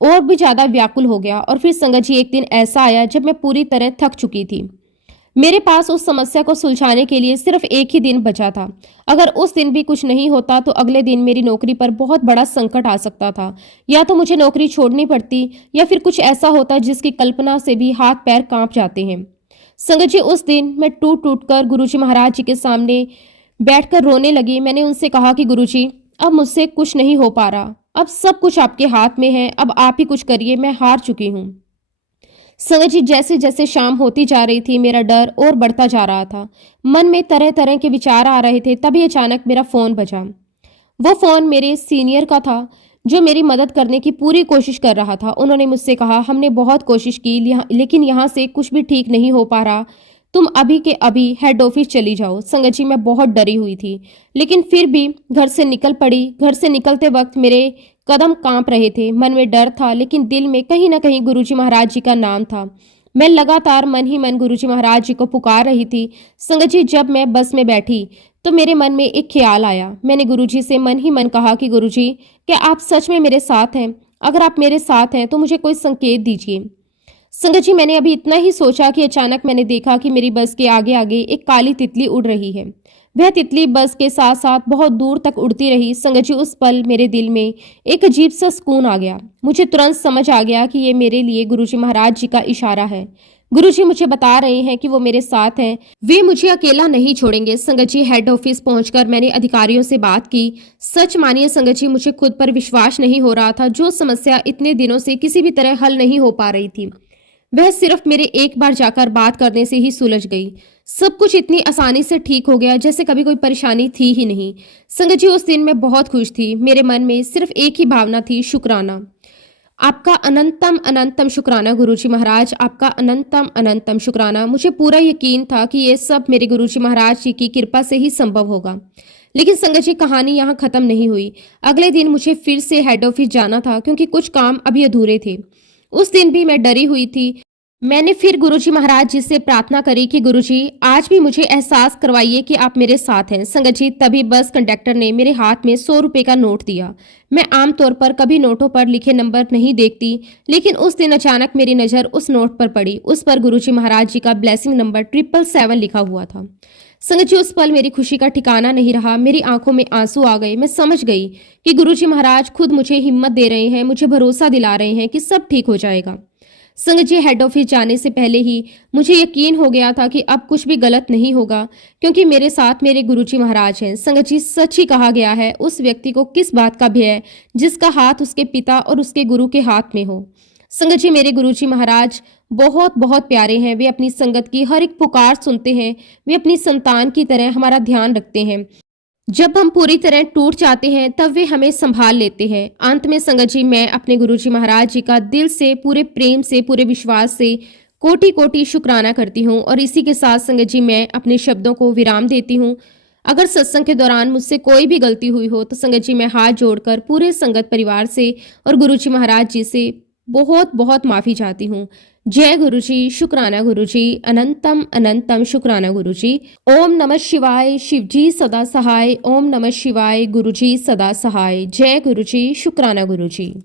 और भी ज़्यादा व्याकुल हो गया। और फिर संगत जी एक दिन ऐसा आया जब मैं पूरी तरह थक चुकी थी। मेरे पास उस समस्या को सुलझाने के लिए सिर्फ एक ही दिन बचा था। अगर उस दिन भी कुछ नहीं होता तो अगले दिन मेरी नौकरी पर बहुत बड़ा संकट आ सकता था। या तो मुझे नौकरी छोड़नी पड़ती या फिर कुछ ऐसा होता जिसकी कल्पना से भी हाथ पैर कांप जाते हैं। संगत जी उस दिन मैं टूट टूट कर गुरुजी महाराज जी के सामने बैठकर रोने लगी। मैंने उनसे कहा कि गुरुजी अब मुझसे कुछ नहीं हो पा रहा, अब सब कुछ आपके हाथ में है, अब आप ही कुछ करिए, मैं हार चुकी हूँ। संगत जी जैसे जैसे शाम होती जा रही थी मेरा डर और बढ़ता जा रहा था। मन में तरह तरह के विचार आ रहे थे। तभी अचानक मेरा फ़ोन बजा। वो फ़ोन मेरे सीनियर का था जो मेरी मदद करने की पूरी कोशिश कर रहा था। उन्होंने मुझसे कहा, हमने बहुत कोशिश की लेकिन यहाँ से कुछ भी ठीक नहीं हो पा रहा, तुम अभी के अभी हेड ऑफिस चली जाओ। संगत जी, मैं बहुत डरी हुई थी, लेकिन फिर भी घर से निकल पड़ी। घर से निकलते वक्त मेरे कदम कांप रहे थे, मन में डर था, लेकिन दिल में कहीं ना कहीं गुरुजी महाराज जी का नाम था। मैं लगातार मन ही मन गुरुजी महाराज जी को पुकार रही थी। संगत जी, जब मैं बस में बैठी तो मेरे मन में एक ख्याल आया। मैंने गुरुजी से मन ही मन कहा कि गुरुजी, क्या आप सच में मेरे साथ हैं? अगर आप मेरे साथ हैं तो मुझे कोई संकेत दीजिए। संगत जी, मैंने अभी इतना ही सोचा कि अचानक मैंने देखा कि मेरी बस के आगे आगे एक काली तितली उड़ रही है। वह तितली बस के साथ साथ बहुत दूर तक उड़ती रही। संगत जी, उस पल मेरे दिल में एक अजीब सा सुकून आ गया। मुझे तुरंत समझ आ गया कि ये मेरे लिए गुरुजी महाराज जी का इशारा है। गुरुजी मुझे बता रहे हैं कि वो मेरे साथ हैं, वे मुझे अकेला नहीं छोड़ेंगे। संगत जी, हेड ऑफिस पहुंचकर मैंने अधिकारियों से बात की। सच मानिए संगत जी, मुझे खुद पर विश्वास नहीं हो रहा था। जो समस्या इतने दिनों से किसी भी तरह हल नहीं हो पा रही थी, वह सिर्फ मेरे एक बार जाकर बात करने से ही सुलझ गई। सब कुछ इतनी आसानी से ठीक हो गया जैसे कभी कोई परेशानी थी ही नहीं। संगत जी, उस दिन मैं बहुत खुश थी। मेरे मन में सिर्फ एक ही भावना थी, शुक्राना। आपका अनंतम अनंतम शुक्राना गुरुजी महाराज, आपका अनंतम अनंतम शुक्राना। मुझे पूरा यकीन था कि ये सब मेरे गुरुजी महाराज जी की कृपा से ही संभव होगा। लेकिन संगत जी, कहानी यहाँ खत्म नहीं हुई। अगले दिन मुझे फिर से हेड ऑफिस जाना था क्योंकि कुछ काम अभी अधूरे थे। उस दिन भी मैं डरी हुई थी। मैंने फिर गुरुजी महाराज जी से प्रार्थना करी कि गुरुजी, आज भी मुझे एहसास करवाइए कि आप मेरे साथ हैं। संगत जी, तभी बस कंडक्टर ने मेरे हाथ में 100 रुपए का नोट दिया। मैं आमतौर पर कभी नोटों पर लिखे नंबर नहीं देखती, लेकिन उस दिन अचानक मेरी नज़र उस नोट पर पड़ी। उस पर गुरुजी महाराज जी का ब्लेसिंग नंबर 777 लिखा हुआ था। संगत जी, उस पल मेरी खुशी का ठिकाना नहीं रहा। मेरी आंखों में आंसू आ गए। मैं समझ गई कि गुरुजी महाराज खुद मुझे हिम्मत दे रहे हैं, मुझे भरोसा दिला रहे हैं कि सब ठीक हो जाएगा। संगत जी, हेड ऑफिस जाने से पहले ही मुझे यकीन हो गया था कि अब कुछ भी गलत नहीं होगा, क्योंकि मेरे साथ मेरे गुरुजी महाराज हैं। संगत जी, सच ही कहा गया है, उस व्यक्ति को किस बात का भय है जिसका हाथ उसके पिता और उसके गुरु के हाथ में हो। संगत जी, मेरे गुरुजी महाराज बहुत बहुत प्यारे हैं। वे अपनी संगत की हर एक पुकार सुनते हैं। वे अपनी संतान की तरह हमारा ध्यान रखते हैं। जब हम पूरी तरह टूट जाते हैं तब वे हमें संभाल लेते हैं। अंत में संगत जी, मैं अपने गुरुजी महाराज जी का दिल से, पूरे प्रेम से, पूरे विश्वास से कोटि कोटि शुक्राना करती हूँ। और इसी के साथ संगत जी, मैं अपने शब्दों को विराम देती हूँ। अगर सत्संग के दौरान मुझसे कोई भी गलती हुई हो तो संगत जी, मैं हाथ जोड़कर पूरे संगत परिवार से और गुरुजी महाराज जी से बहुत बहुत माफ़ी चाहती हूँ। जय गुरुजी, शुक्राना गुरुजी, अनंतम अनंतम शुक्राना गुरुजी। ओम नमः शिवाय, शिवजी सदा सहाय। ओम नमः शिवाय, गुरुजी सदा सहाय। जय गुरुजी, शुक्राना गुरुजी।